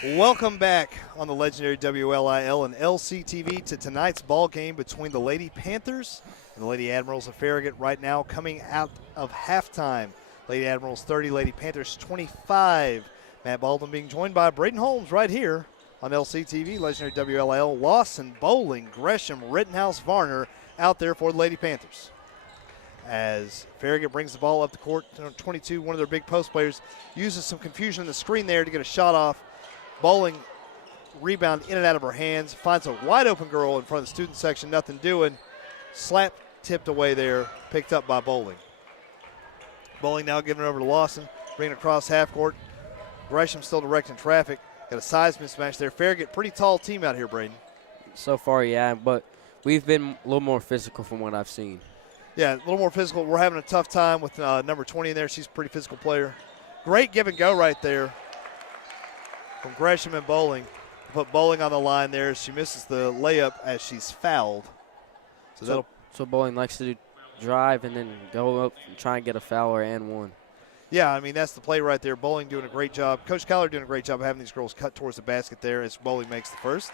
Welcome back on the legendary WLIL and LCTV to tonight's ball game between the Lady Panthers and the Lady Admirals of Farragut. Right now, coming out of halftime, Lady Admirals 30, Lady Panthers 25. Matt Baldwin being joined by Braden Holmes right here on LCTV, legendary WLIL. Lawson, Bowling, Gresham, Rittenhouse, Varner out there for the Lady Panthers. As Farragut brings the ball up the court, 22, one of their big post players, uses some confusion in the screen there to get a shot off. Bowling, rebound in and out of her hands, finds a wide open girl in front of the student section, nothing doing. Slap tipped away there, picked up by Bowling. Bowling now giving it over to Lawson, bringing it across half court. Gresham still directing traffic. Got a size mismatch there. Farragut, pretty tall team out here, Braden. So far, yeah, but we've been a little more physical from what I've seen. Yeah, a little more physical. We're having a tough time with number 20 in there. She's a pretty physical player. Great give and go right there from Gresham and Bowling. Put Bowling on the line there. She misses the layup as she's fouled. So Bowling likes to drive and then go up and try and get a foul or and one. Yeah, I mean, that's the play right there. Bowling doing a great job. Coach Kyler doing a great job of having these girls cut towards the basket there as Bowling makes the first.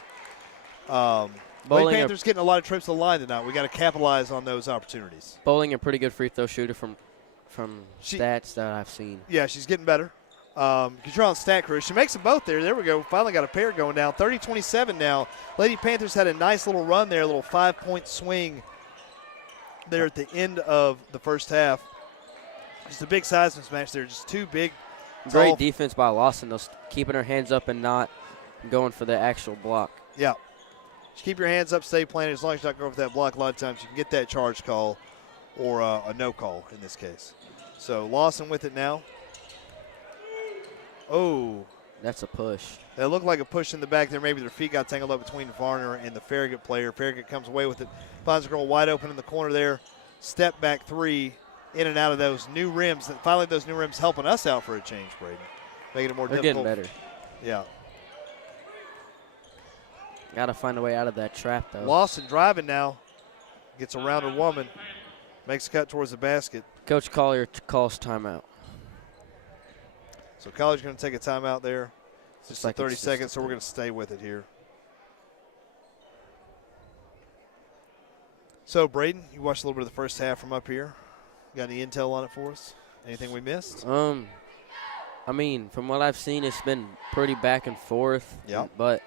Lady Panthers getting a lot of trips to the line tonight. We got to capitalize on those opportunities. Bowling a pretty good free throw shooter from stats that I've seen. Yeah, she's getting better. Because you're on stat crew. She makes them both there. There we go. Finally got a pair going down. 30-27 now. Lady Panthers had a nice little run there, a little 5-point swing there at the end of the first half. Just a big size mismatch there. Just two big, Great defense by Lawson, though, keeping her hands up and not going for the actual block. Yeah. Just keep your hands up, stay planted. As long as you're not going for that block, a lot of times you can get that charge call or a no call in this case. So Lawson with it now. Oh. That's a push. That looked like a push in the back there. Maybe their feet got tangled up between Varner and the Farragut player. Farragut comes away with it. Finds a girl wide open in the corner there. Step back three. In and out of those new rims. Finally, those new rims helping us out for a change, Braden. Making it more difficult. They're getting better. Yeah. Got to find a way out of that trap, though. Lawson driving now. Gets around her woman. Makes a cut towards the basket. Coach Collier calls timeout. So Collier's going to take a timeout there. It's just like 30 seconds, so we're going to stay with it here. So, Braden, you watched a little bit of the first half from up here. Got any intel on it for us? Anything we missed? I mean, from what I've seen, it's been pretty back and forth. Yeah. But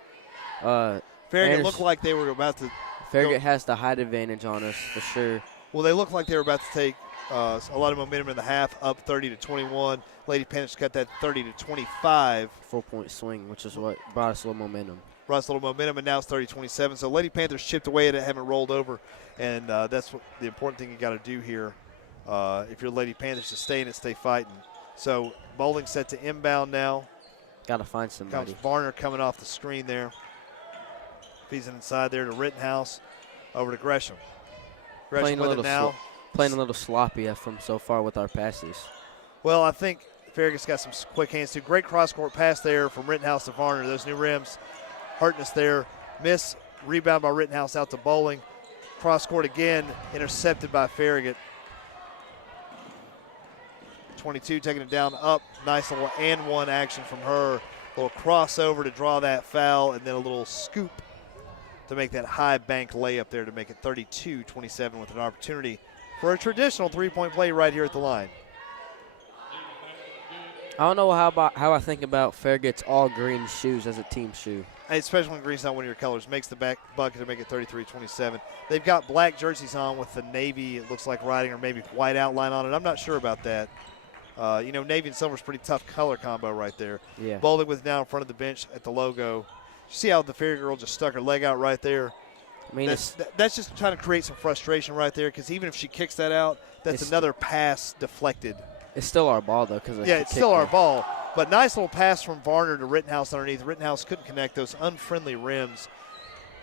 Farragut looked like they were about to. Farragut has the height advantage on us for sure. Well, they looked like they were about to take a lot of momentum in the half, up 30-21. Lady Panthers got that 30-25. 4-point swing, which is what brought us a little momentum. Brought us a little momentum, and now it's 30-27. So Lady Panthers chipped away at it, haven't rolled over, and that's what the important thing you got to do here. If you're Lady Panthers, to stay in it, stay fighting. So Bowling set to inbound now. Got to find somebody. Comes Varner coming off the screen there. Feeds it inside there to Rittenhouse. Over to Gresham. Gresham with it now. Playing a little sloppy from so far with our passes. Well, I think Farragut's got some quick hands too. Great cross-court pass there from Rittenhouse to Varner. Those new rims hurting us there. Miss, rebound by Rittenhouse out to Bowling. Cross-court again, intercepted by Farragut. 22 taking it down up. Nice little and one action from her. A little crossover to draw that foul, and then a little scoop to make that high bank layup there to make it 32-27 with an opportunity for a traditional three-point play right here at the line. I don't know how I think about Farragut's all green shoes as a team shoe. Especially when green's not one of your colors. Makes the back bucket to make it 33-27. They've got black jerseys on with the navy, it looks like writing, or maybe white outline on it. I'm not sure about that. Navy and silver is pretty tough color combo right there. Yeah. Bowling with now in front of the bench at the logo. You see how the Farragut girl just stuck her leg out right there? I mean, that's just trying to create some frustration right there, because even if she kicks that out, that's another pass deflected. It's still our ball, though. It's still our ball. But nice little pass from Varner to Rittenhouse underneath. Rittenhouse couldn't connect those unfriendly rims.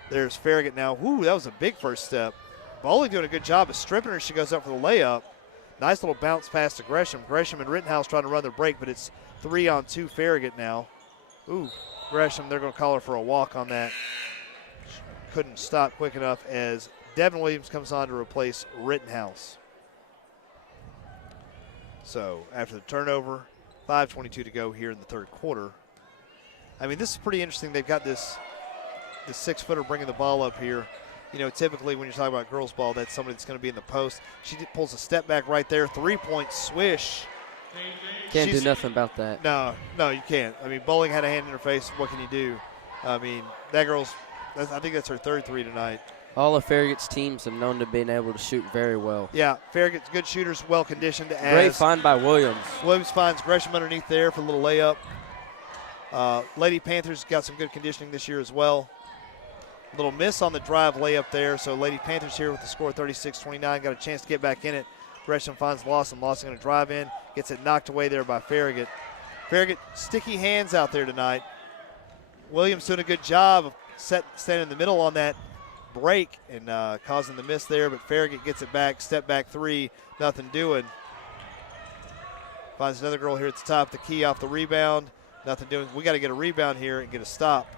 There's Farragut now. Woo, that was a big first step. Bowling doing a good job of stripping her. She goes up for the layup. Nice little bounce pass to Gresham. Gresham and Rittenhouse trying to run their break, but it's 3-on-2 Farragut now. Ooh, Gresham, they're going to call her for a walk on that. Couldn't stop quick enough as Devin Williams comes on to replace Rittenhouse. So after the turnover, 5:22 to go here in the third quarter. I mean, this is pretty interesting. They've got this 6-footer bringing the ball up here. You know, typically when you're talking about girls ball, that's somebody that's going to be in the post. She pulls a step back right there, 3-point swish. Can't do nothing about that. No, you can't. I mean, Bowling had a hand in her face. What can you do? I mean, that girl's, I think that's her third three tonight. All of Farragut's teams have known to being able to shoot very well. Yeah, Farragut's good shooters, well conditioned. Great find by Williams. Williams finds Gresham underneath there for a little layup. Lady Panthers got some good conditioning this year as well. Little miss on the drive layup there. So Lady Panthers here with the score 36-29. Got a chance to get back in it. Gresham finds Lawson. Lawson going to drive in. Gets it knocked away there by Farragut. Farragut, sticky hands out there tonight. Williams doing a good job of standing in the middle on that break and causing the miss there. But Farragut gets it back. Step back three. Nothing doing. Finds another girl here at the top of the key off the rebound. Nothing doing. We got to get a rebound here and get a stop.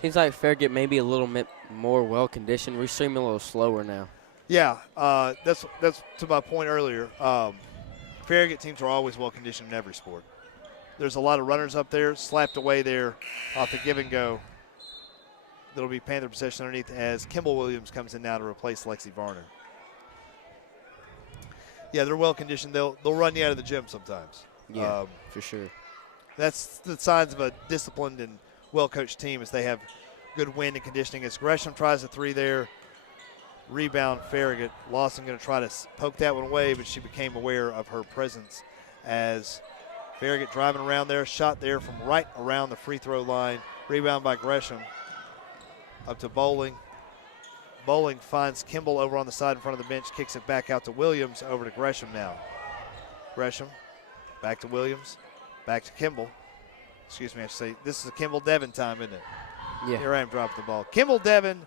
Seems like Farragut may be a little bit more well-conditioned. We seem a little slower now. Yeah, that's to my point earlier. Farragut teams are always well-conditioned in every sport. There's a lot of runners up there, slapped away there off the give and go. That'll be Panther possession underneath as Kimball Williams comes in now to replace Lexi Varner. Yeah, they're well-conditioned. They'll run you out of the gym sometimes. Yeah, for sure. That's the signs of a disciplined and well-coached team as they have good wind and conditioning. As Gresham tries a three there, rebound Farragut. Lawson going to try to poke that one away, but she became aware of her presence as Farragut driving around there, shot there from right around the free throw line. Rebound by Gresham. Up to Bowling. Bowling finds Kimball over on the side in front of the bench, kicks it back out to Williams, over to Gresham now. Gresham, back to Williams, back to Kimball. Excuse me, I should say, this is a Kimball Devon time, isn't it? Yeah. Here I am dropping the ball. Kimball Devon,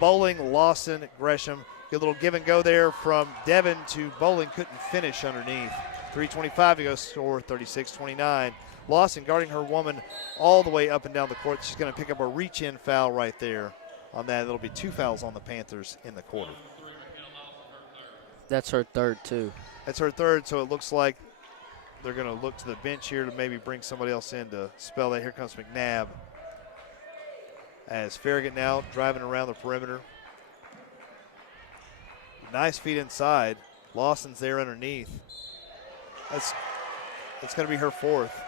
Bowling, Lawson, Gresham. Good little give and go there from Devon to Bowling. Couldn't finish underneath. 3:25 to go, score 36-29. Lawson guarding her woman all the way up and down the court. She's going to pick up a reach-in foul right there on that. It'll be 2 fouls on the Panthers in the quarter. That's her third, too. That's her third, so it looks like they're going to look to the bench here to maybe bring somebody else in to spell that. Here comes McNabb. As Farragut now driving around the perimeter. Nice feet inside. Lawson's there underneath. That's going to be her fourth.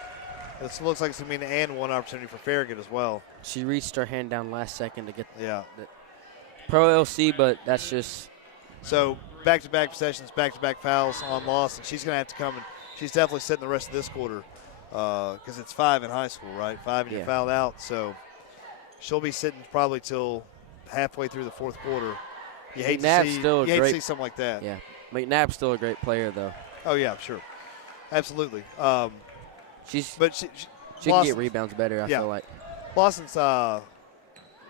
It looks like it's going to be an and one opportunity for Farragut as well. She reached her hand down last second to get the pro LC, but that's just. So back-to-back possessions, back-to-back fouls on Lawson. She's going to have to come and she's definitely sitting the rest of this quarter because it's 5 in high school, right? 5 and you're fouled out. So she'll be sitting probably till halfway through the fourth quarter. You hate to see something like that. Yeah, McNabb's still a great player, though. Oh, yeah, sure. Absolutely. She can get rebounds better, I feel like. Lawson's got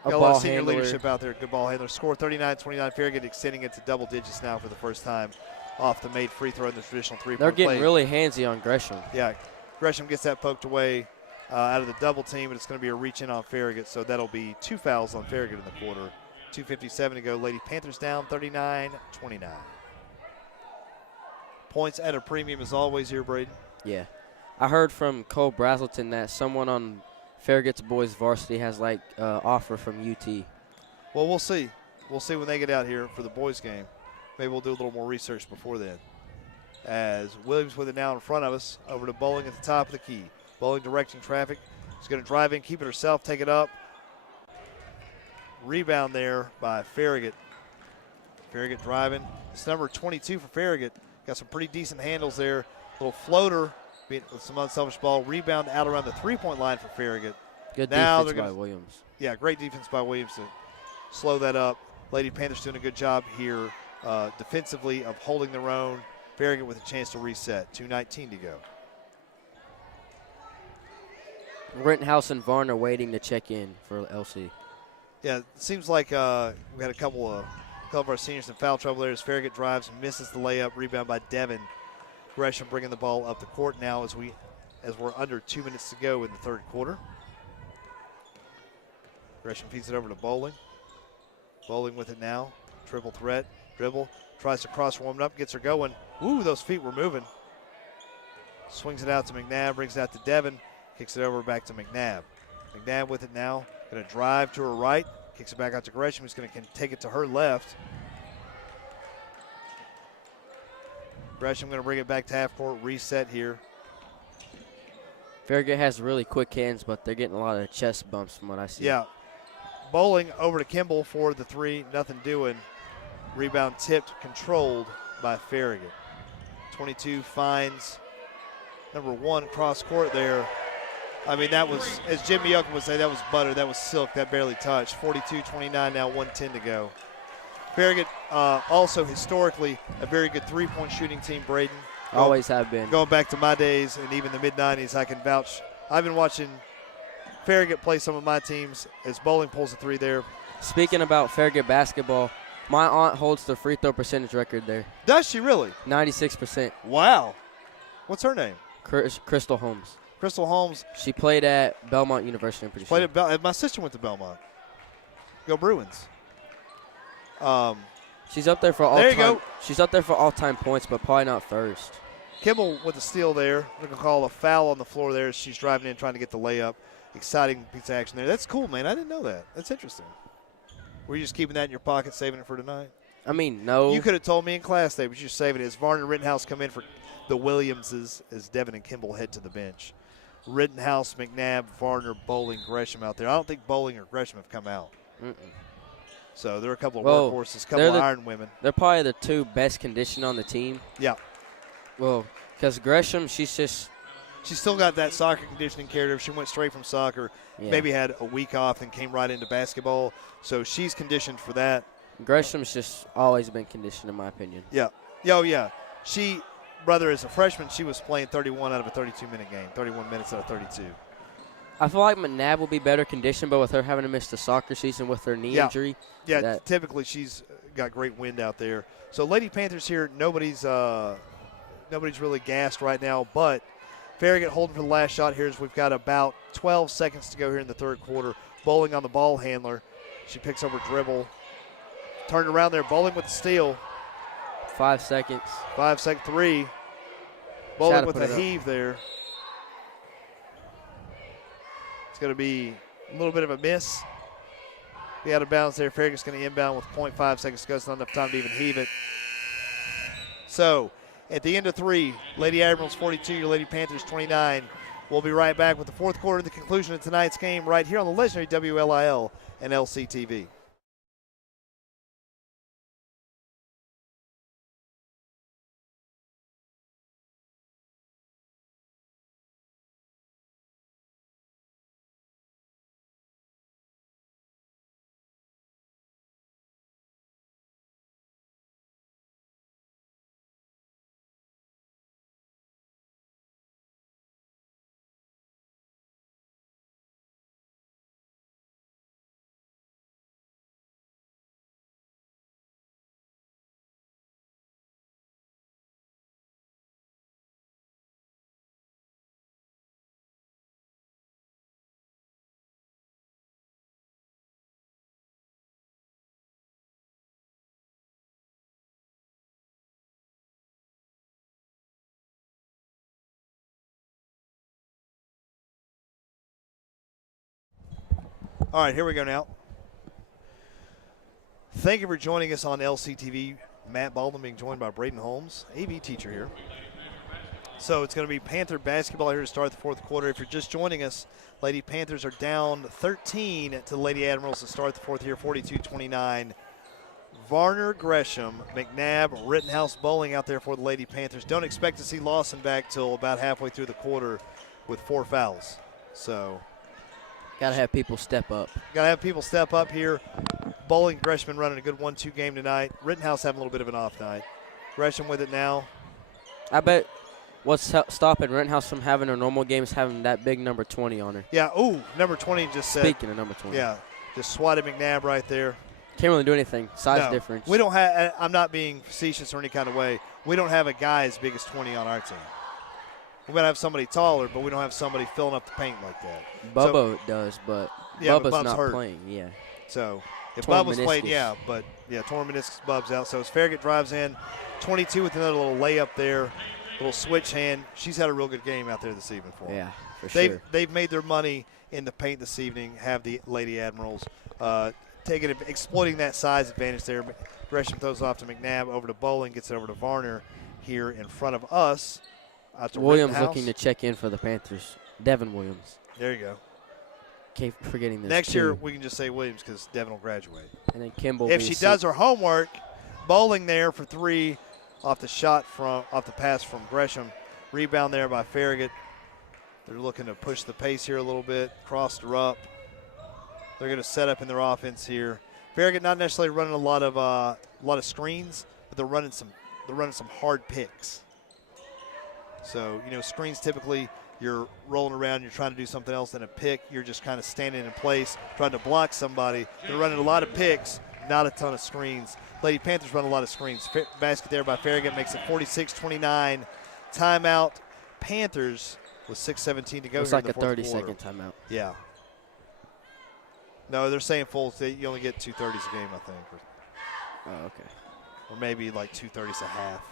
a lot of senior leadership out there. Good ball handler. Score 39-29. Farragut extending it to double digits now for the first time off the made free throw in the traditional three-point play. They're getting really handsy on Gresham. Yeah, Gresham gets that poked away out of the double team, but it's going to be a reach-in on Farragut, so that'll be 2 fouls on Farragut in the quarter. 2:57 to go. Lady Panthers down 39-29. Points at a premium as always here, Braden. Yeah. I heard from Cole Brazelton that someone on Farragut's boys varsity has offer from UT. Well, we'll see. We'll see when they get out here for the boys game. Maybe we'll do a little more research before then. As Williams with it now in front of us, over to Bowling at the top of the key. Bowling directing traffic. She's going to drive in, keep it herself, take it up. Rebound there by Farragut. Farragut driving. It's number 22 for Farragut. Got some pretty decent handles there. Little floater with some unselfish ball. Rebound out around the three-point line for Farragut. Good defense by Williams. Yeah, great defense by Williams to slow that up. Lady Panthers doing a good job here defensively of holding their own. Farragut with a chance to reset. 2:19 to go. Rittenhouse and Varner waiting to check in for LC. Yeah, it seems like we had a couple of our seniors in foul trouble there as Farragut drives and misses the layup. Rebound by Devon. Gresham bringing the ball up the court now as we're under 2 minutes to go in the third quarter. Gresham feeds it over to Bowling. Bowling with it now. Triple threat. Dribble. Tries to cross, warm up. Gets her going. Ooh, those feet were moving. Swings it out to McNabb, brings it out to Devin, kicks it over back to McNabb. McNabb with it now, going to drive to her right, kicks it back out to Gresham, who's going to take it to her left. Gresham going to bring it back to half court, reset here. Farragut has really quick hands, but they're getting a lot of chest bumps from what I see. Yeah. Bowling over to Kimball for the three, nothing doing. Rebound tipped, controlled by Farragut. 22 finds number 1 cross court there. I mean, that was, as Jimmy Youngkin would say, that was butter. That was silk. That barely touched. 42-29 now, 1:10 to go. Farragut also historically a very good three-point shooting team, Braden. Always have been. Going back to my days and even the mid-'90s, I can vouch. I've been watching Farragut play some of my teams as Bowling pulls a three there. Speaking about Farragut basketball, my aunt holds the free throw percentage record there. Does she really? 96%. Wow. What's her name? Crystal Holmes. Crystal Holmes. She played at Belmont University, I'm pretty Played sure. at my sister went to Belmont. Go Bruins. She's up there for all There you time. go. She's up there for all-time points, but probably not first. Kimball with the steal there. We're going to call a foul on the floor there as she's driving in trying to get the layup. Exciting piece of action there. That's cool, man. I didn't know that. That's interesting. Were you just keeping that in your pocket, saving it for tonight? I mean, no. You could have told me in class today, but you're saving it. As Varner and Rittenhouse come in for the Williamses as Devin and Kimball head to the bench. Rittenhouse, McNabb, Varner, Bowling, Gresham out there. I don't think Bowling or Gresham have come out. So there are a couple of workhorses, a couple of iron women. They're probably the two best conditioned on the team. Yeah. Well, because Gresham, she's still got that soccer conditioning character. She went straight from soccer, maybe had a week off and came right into basketball. So she's conditioned for that. Gresham's just always been conditioned, in my opinion. Yeah. Oh, yeah. She, brother, as a freshman, she was playing 31 out of a 32-minute game, 31 minutes out of 32. I feel like McNabb will be better conditioned, but with her having to miss the soccer season with her knee injury. Yeah, typically she's got great wind out there. So Lady Panthers here, nobody's really gassed right now, but Farragut holding for the last shot here as we've got about 12 seconds to go here in the third quarter. Bowling on the ball handler. She picks up her dribble. Turned around there, Bowling with the steal. 5 seconds. 5-second three. Bowling with the heave there. It's going to be a little bit of a miss. Be out of bounds there. Farragut's going to inbound with 0.5 seconds to go. It's not enough time to even heave it. So, at the end of three, Lady Admirals 42, your Lady Panthers 29. We'll be right back with the fourth quarter and the conclusion of tonight's game right here on the legendary WLIL and LCTV. All right, here we go now. Thank you for joining us on LCTV. Matt Baldwin being joined by Braden Holmes, AV teacher here. So it's going to be Panther basketball here to start the fourth quarter. If you're just joining us, Lady Panthers are down 13 to Lady Admirals to start the fourth here, 42-29. Varner, Gresham, McNabb, Rittenhouse, Bowling out there for the Lady Panthers. Don't expect to see Lawson back till about halfway through the quarter with 4 fouls. So got to have people step up. Got to have people step up here. Bowling, Gresham running a good 1-2 game tonight. Rittenhouse having a little bit of an off night. Gresham with it now. I bet what's stopping Rittenhouse from having her normal games having that big number 20 on her. Yeah, ooh, number 20 just said. Speaking of number 20. Yeah, just swatted McNabb right there. Can't really do anything. Size difference. We don't have, I'm not being facetious or any kind of way. We don't have a guy as big as 20 on our team. We might have somebody taller, but we don't have somebody filling up the paint like that. Bubba does, but Bubba's not hurt. Playing. Yeah. So if Torn Bub was playing, torn meniscus, Bub's out. So as Farragut drives in, 22 with another little layup there. Little switch hand. She's had a real good game out there this evening for them. Yeah, for sure. They've made their money in the paint this evening, have the Lady Admirals exploiting that size advantage there. Gresham throws it off to McNabb, over to Bowling, gets it over to Varner here in front of us. Out to Williams Rittenhouse. looking to check in for the Panthers. Devin Williams. There you go. Keep forgetting this. Next year, too. we can just say Williams because Devin will graduate. And then Kimball. If she does her homework, Bowling there for 3 off the pass from Gresham. Rebound there by Farragut. They're looking to push the pace here a little bit. Crossed her up. They're going to set up in their offense here. Farragut not necessarily running a lot of screens, but they're running some hard picks. So screens typically you're rolling around, you're trying to do something else. In a pick, you're just kind of standing in place, trying to block somebody. They're running a lot of picks, not a ton of screens. Lady Panthers run a lot of screens. Basket there by Farragut makes it 46-29. Timeout. Panthers with 6:17 to go. It's here like in the a fourth 30-second quarter. timeout. Yeah. No, they're saying full. You only get 2 30s a game, I think. Oh, okay. Or maybe like 2 30s a half.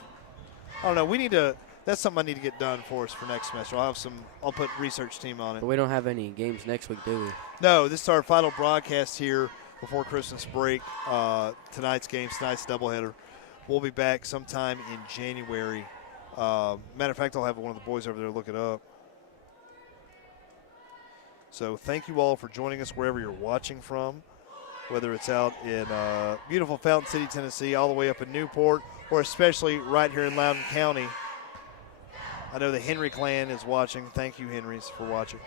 I don't know. We need to. That's something I need to get done for us for next semester. I'll put research team on it. But we don't have any games next week, do we? No, this is our final broadcast here before Christmas break. Tonight's doubleheader. We'll be back sometime in January. Matter of fact, I'll have one of the boys over there look it up. So thank you all for joining us wherever you're watching from, whether it's out in beautiful Fountain City, Tennessee, all the way up in Newport, or especially right here in Loudoun County. I know the Henry clan is watching. Thank you, Henrys, for watching.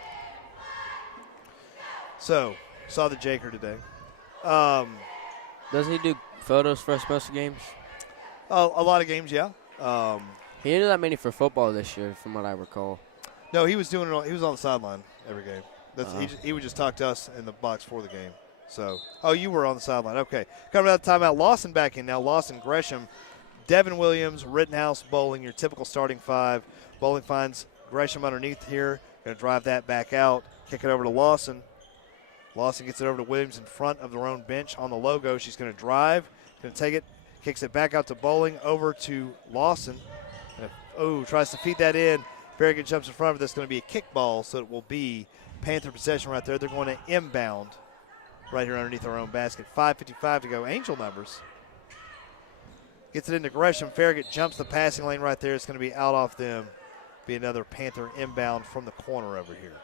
So, saw the Jaker today. Doesn't he do photos for us most of the games? A lot of games, yeah. He didn't do that many for football this year, from what I recall. No, he was doing it. He was on the sideline every game. He would just talk to us in the box for the game. So, you were on the sideline. Okay, coming out of timeout, Lawson back in now. Lawson, Gresham, Devin Williams, Rittenhouse, Bowling, your typical starting 5. Bowling finds Gresham underneath here. Going to drive that back out. Kick it over to Lawson. Lawson gets it over to Williams in front of their own bench on the logo. She's going to drive. Going to take it. Kicks it back out to Bowling. Over to Lawson. Tries to feed that in. Farragut jumps in front of it. That's going to be a kick ball, so it will be Panther possession right there. They're going to inbound right here underneath our own basket. 5:55 to go. Angel numbers. Gets it into Gresham. Farragut jumps the passing lane right there. It's going to be out off them. Be another Panther inbound from the corner over here.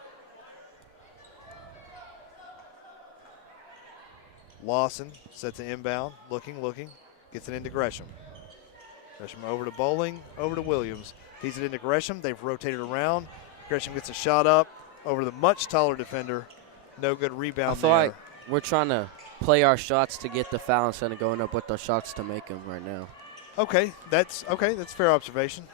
Lawson sets an inbound. Looking. Gets it into Gresham. Gresham over to Bowling. Over to Williams. Feeds it into Gresham. They've rotated around. Gresham gets a shot up over the much taller defender. No good rebound I feel there. like we're trying to play our shots to get the foul instead of going up with our shots to make them right now. Okay, that's fair observation.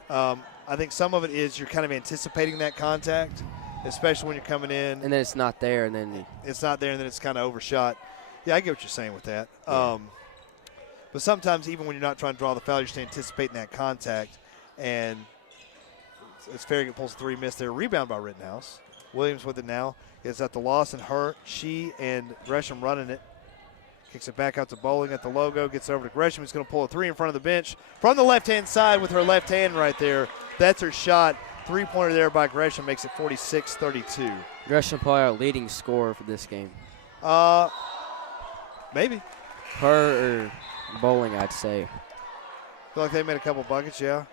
I think some of it is you're kind of anticipating that contact, especially when you're coming in. And then it's not there, and then it's not there, and then it's kind of overshot. Yeah, I get what you're saying with that. Yeah. But sometimes even when you're not trying to draw the foul, you're just anticipating that contact. And as Farragut pulls 3, missed there. Rebound by Rittenhouse. Williams with it now. Gets out to Lawson. She and Gresham running it. Kicks it back out to Bowling at the logo. Gets it over to Gresham. He's going to pull a 3 in front of the bench. From the left-hand side with her left hand right there. That's her shot. 3-pointer there by Gresham makes it 46-32. Gresham probably our leading scorer for this game. Maybe. Her or Bowling, I'd say. Feel like they made a couple buckets, yeah.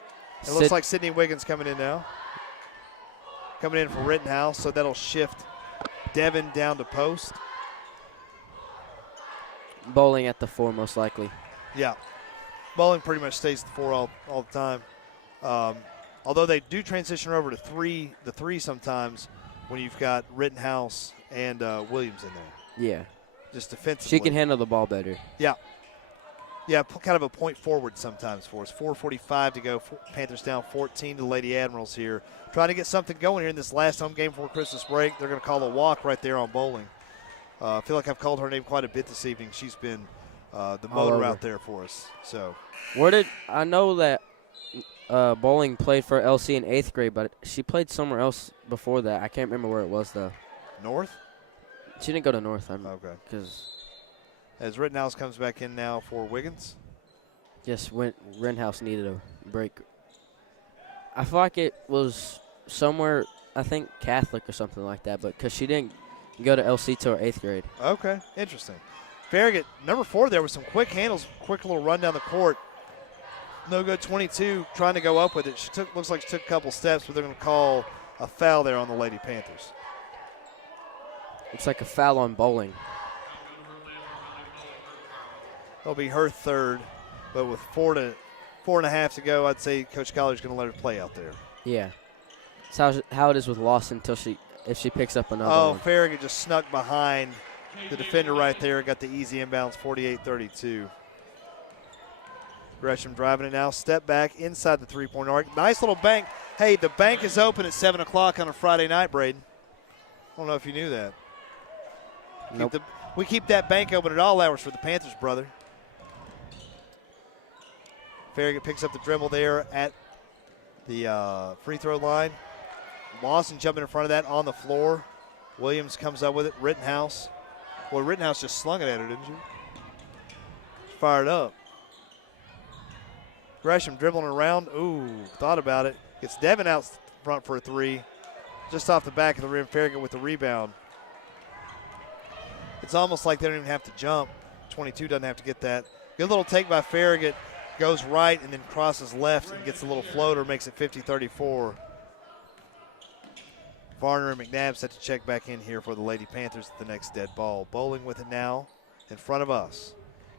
It looks like Sydney Wiggins coming in now. Coming in for Rittenhouse, so that'll shift Devin down to post. Bowling at the 4, most likely. Yeah. Bowling pretty much stays at the 4 all the time. Although they do transition over to the 3 sometimes when you've got Rittenhouse and Williams in there. Yeah. Just defensively. She can handle the ball better. Yeah. Yeah, kind of a point forward sometimes for us. 4:45 to go. Panthers down 14 to the Lady Admirals here. Trying to get something going here in this last home game before Christmas break. They're going to call a walk right there on Bowling. I feel like I've called her name quite a bit this evening. She's been the motor out there for us. So, I know that Bowling played for LC in 8th grade, but she played somewhere else before that. I can't remember where it was, though. North? She didn't go to North. Okay. Because as Rittenhouse comes back in now for Wiggins. yes, Rittenhouse needed a break. I feel like it was somewhere, I think Catholic or something like that, but because she didn't go to LC till her 8th grade. Okay, interesting. Farragut, number 4 there with some quick handles, quick little run down the court. No good 22, trying to go up with it. Looks like she took a couple steps, but they're going to call a foul there on the Lady Panthers. It's like a foul on bowling. It'll be her 3rd, but with 4.5 to go, I'd say Coach Collier's going to let her play out there. Yeah. That's how it is with Lawson if she picks up another one. Farragut just snuck behind the defender right there, got the easy inbounds, 48-32. Gresham driving it now, step back inside the three-point arc. Nice little bank. Hey, the bank is open at 7 o'clock on a Friday night, Braden. I don't know if you knew that. Nope. We keep that bank open at all hours for the Panthers, brother. Farragut picks up the dribble there at the free throw line. Lawson jumping in front of that on the floor. Williams comes up with it. Rittenhouse. Boy, Rittenhouse just slung it at her, didn't you? Fired up. Gresham dribbling around. Ooh, thought about it. Gets Devin out front for a 3. Just off the back of the rim. Farragut with the rebound. It's almost like they don't even have to jump. 22 doesn't have to get that. Good little take by Farragut. Goes right and then crosses left and gets a little floater. Makes it 50-34. Varner and McNabb set to check back in here for the Lady Panthers at the next dead ball. Bowling with it now in front of us.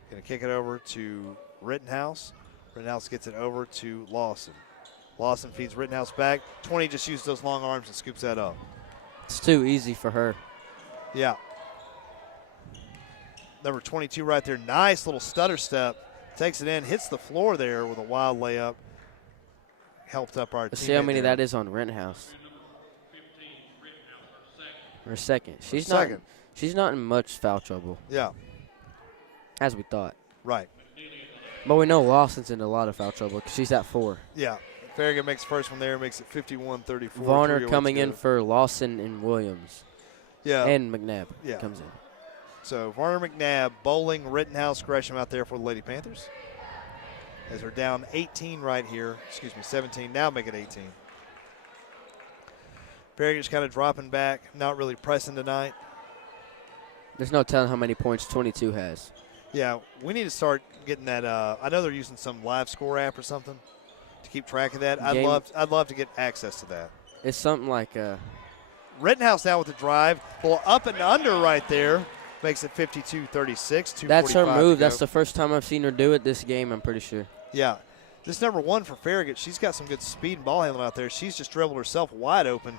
Going to kick it over to Rittenhouse. Rittenhouse gets it over to Lawson. Lawson feeds Rittenhouse back. 20 just used those long arms and scoops that up. It's too easy for her. Yeah. Number 22 right there. Nice little stutter step. Takes it in, hits the floor there with a wild layup. Helped up our team. Let's see how many that is on Rittenhouse. Or second. She's not in much foul trouble. Yeah. As we thought. Right. But we know Lawson's in a lot of foul trouble because she's at 4. Yeah. Farragut makes the first one there, makes it 51-34. Varner coming in for Lawson and Williams. Yeah. And McNabb Yeah. comes in. So Varner, McNabb, Bowling, Rittenhouse, Gresham out there for the Lady Panthers. As we're down 18 right here. 17. Now make it 18. Farragut's kind of dropping back, not really pressing tonight. There's no telling how many points 22 has. Yeah, we need to start getting that. I know they're using some live score app or something to keep track of that. I'd love to get access to that. It's something like Rittenhouse now with the drive. Well, up and under right there. Makes it 52-36. That's her move. That's the first time I've seen her do it this game, I'm pretty sure. Yeah. This number 1 for Farragut, she's got some good speed and ball handling out there. She's just dribbled herself wide open.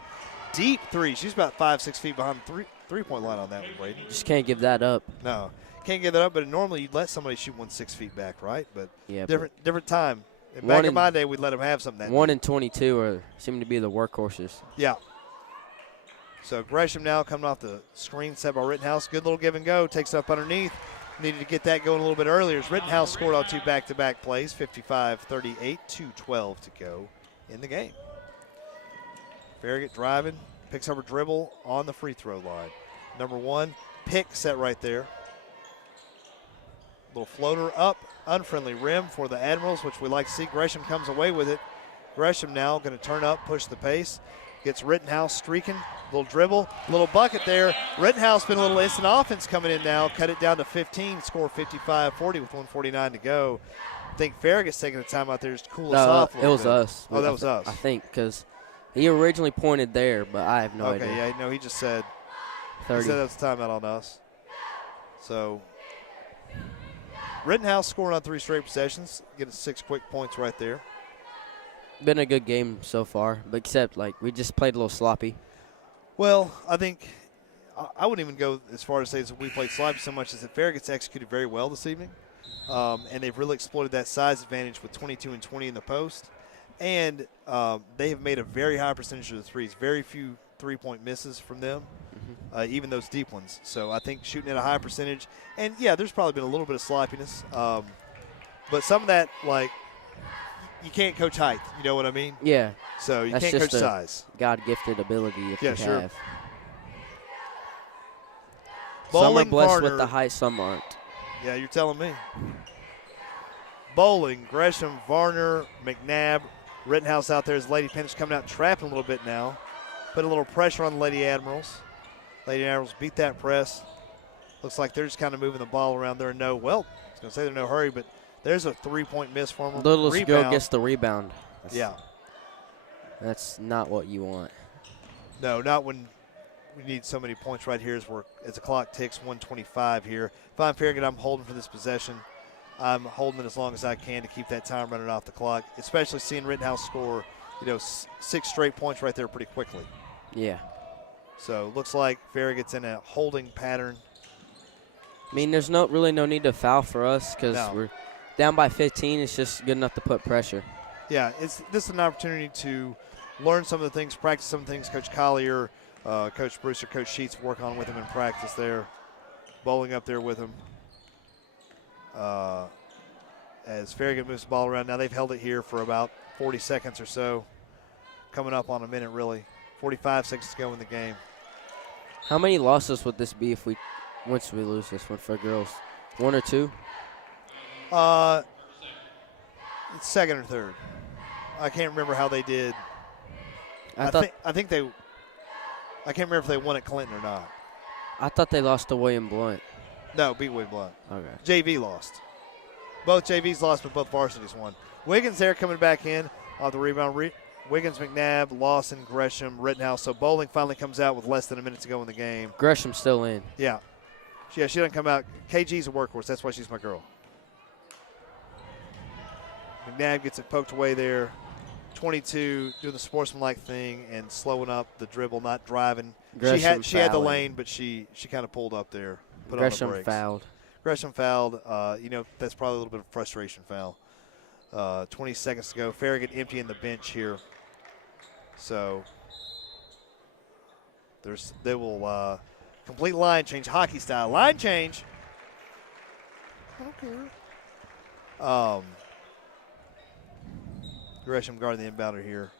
Deep 3. She's about 5-6 feet behind the three-point line on that one, Braden. Just can't give that up. No. Can't give that up, but normally you'd let somebody shoot 1 6 feet back, right? But yeah, different time. Back in my day, we'd let them have something that 1 and 22 seem to be the workhorses. Yeah. So Gresham now coming off the screen set by Rittenhouse. Good little give and go. Takes it up underneath. Needed to get that going a little bit earlier. As Rittenhouse scored on 2 back-to-back plays. 55-38, 2:12 to go in the game. Farragut driving. Picks up her dribble on the free throw line. Number 1, pick set right there. Little floater up. Unfriendly rim for the Admirals, which we like to see. Gresham comes away with it. Gresham now going to turn up, push the pace. Gets Rittenhouse streaking. Little dribble, little bucket there. Rittenhouse been a little instant offense coming in now. Cut it down to 15, score 55-40 with 1:49 to go. I think Farragut's taking the time out there just to cool us off a little it was bit. us. Oh, that was us. I think because he originally pointed there, but I have no idea. Okay, yeah, no, he just said 30. He said that was timeout on us. So Rittenhouse scoring on 3 straight possessions, getting 6 quick points right there. Been a good game so far, but except we just played a little sloppy. Well, I think I wouldn't even go as far as say that we played sloppy so much as that Farragut's executed very well this evening. And they've really exploited that size advantage with 22 and 20 in the post. And they have made a very high percentage of the threes. Very few three-point misses from them, even those deep ones. So I think shooting at a high percentage. And, yeah, there's probably been a little bit of sloppiness. But some of that, you can't coach height. You know what I mean? Yeah. So you That's can't coach just size. God-gifted ability if you sure. have. Bowling, some are blessed Varner. with the height, some aren't. Yeah, you're telling me. Bowling, Gresham, Varner, McNabb, Rittenhouse out there as Lady Panthers coming out trapping a little bit now. Put a little pressure on the Lady Admirals. Lady Admirals beat that press. Looks like they're just kind of moving the ball around there. I was going to say they're in no hurry, but there's a 3-point miss for them. Littlest girl gets the rebound. That's not what you want. No, not when we need so many points right here as the clock ticks, 1:25 here. If I'm Farragut, I'm holding for this possession. I'm holding it as long as I can to keep that time running off the clock, especially seeing Rittenhouse score, 6 straight points right there pretty quickly. Yeah. So looks like Farragut's in a holding pattern. I mean, there's really no need to foul for us because we're down by 15. It's just good enough to put pressure. Yeah, this is an opportunity to learn some of the things, practice some things Coach Collier, Coach Brewster, Coach Sheets work on with him in practice there. Bowling up there with him. As Farragut moves the ball around. Now they've held it here for about 40 seconds or so. Coming up on a minute, really. 45 seconds to go in the game. How many losses would this be once we lose this one for girls? 1 or 2? It's second or third. I can't remember how they did. I can't remember if they won at Clinton or not. I thought they lost to William Blunt. No, beat William Blunt. Okay. JV lost. Both JVs lost, but both varsities won. Wiggins there coming back in off the rebound. Wiggins, McNabb, Lawson, Gresham, Rittenhouse. So Bowling finally comes out with less than a minute to go in the game. Gresham's still in. Yeah. She doesn't come out. KG's a workhorse. That's why she's my girl. McNabb gets it poked away there. 22 doing the sportsmanlike thing and slowing up the dribble, not driving. She had the lane, but she kind of pulled up there. Put Gresham on the brakes. fouled. Gresham fouled. That's probably a little bit of frustration foul. 20 seconds to go. Farragut emptying the bench here. So they will complete line change, hockey style. Line change. Okay. Gresham guarding the inbounder here.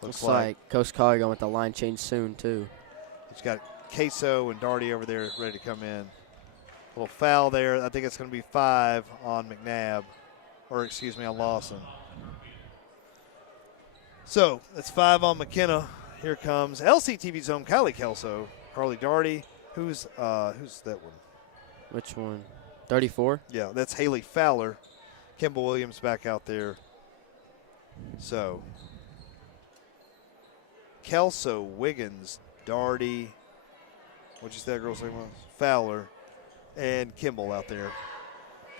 Looks like Coach Collier going with the line change soon, too. He's got Queso and Darty over there ready to come in. A little foul there. I think it's going to be 5 on McNabb. Or, excuse me, on Lawson. So, that's 5 on McKenna. Here comes LCTV's own Kylie Kelso. Carly Darty. Who's that one? Which one? 34? Yeah, that's Haley Fowler. Kimball Williams back out there. So, Kelso, Wiggins, Darty, what'd you say that girl's name was? Fowler, and Kimball out there.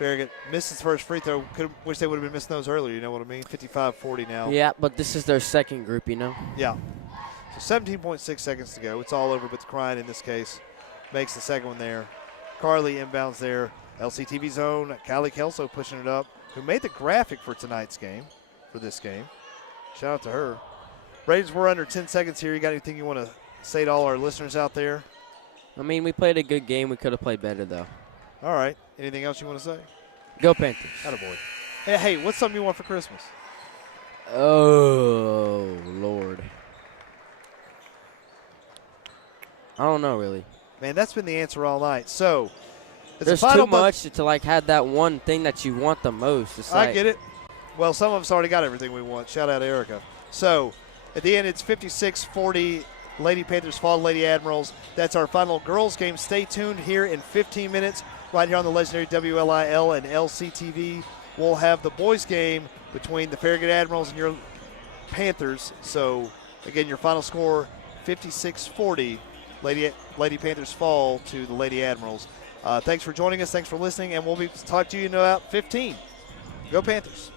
Farragut missed his first free throw. Wish they would have been missing those earlier, you know what I mean? 55-40 now. Yeah, but this is their second group, Yeah. So 17.6 seconds to go. It's all over, but the crying in this case makes the second one there. Carly inbounds there. LCTV's own Kylie Kelso pushing it up, who made the graphic for tonight's game. For this game. Shout out to her. Braves, we're under 10 seconds here. You got anything you want to say to all our listeners out there? I mean, we played a good game. We could have played better, though. All right. Anything else you want to say? Go Panthers. Attaboy. Hey, what's something you want for Christmas? Oh, Lord. I don't know, really. Man, that's been the answer all night. So, there's too much to, have that one thing that you want the most. It's I get it. Well, some of us already got everything we want. Shout out to Erica. So, at the end, it's 56-40. Lady Panthers fall Lady Admirals. That's our final girls game. Stay tuned here in 15 minutes right here on the legendary WLIL and LCTV. We'll have the boys game between the Farragut Admirals and your Panthers. So, again, your final score, 56-40. Lady Panthers fall to the Lady Admirals. Thanks for joining us. Thanks for listening, and we'll be talking to you in about 15. Go Panthers.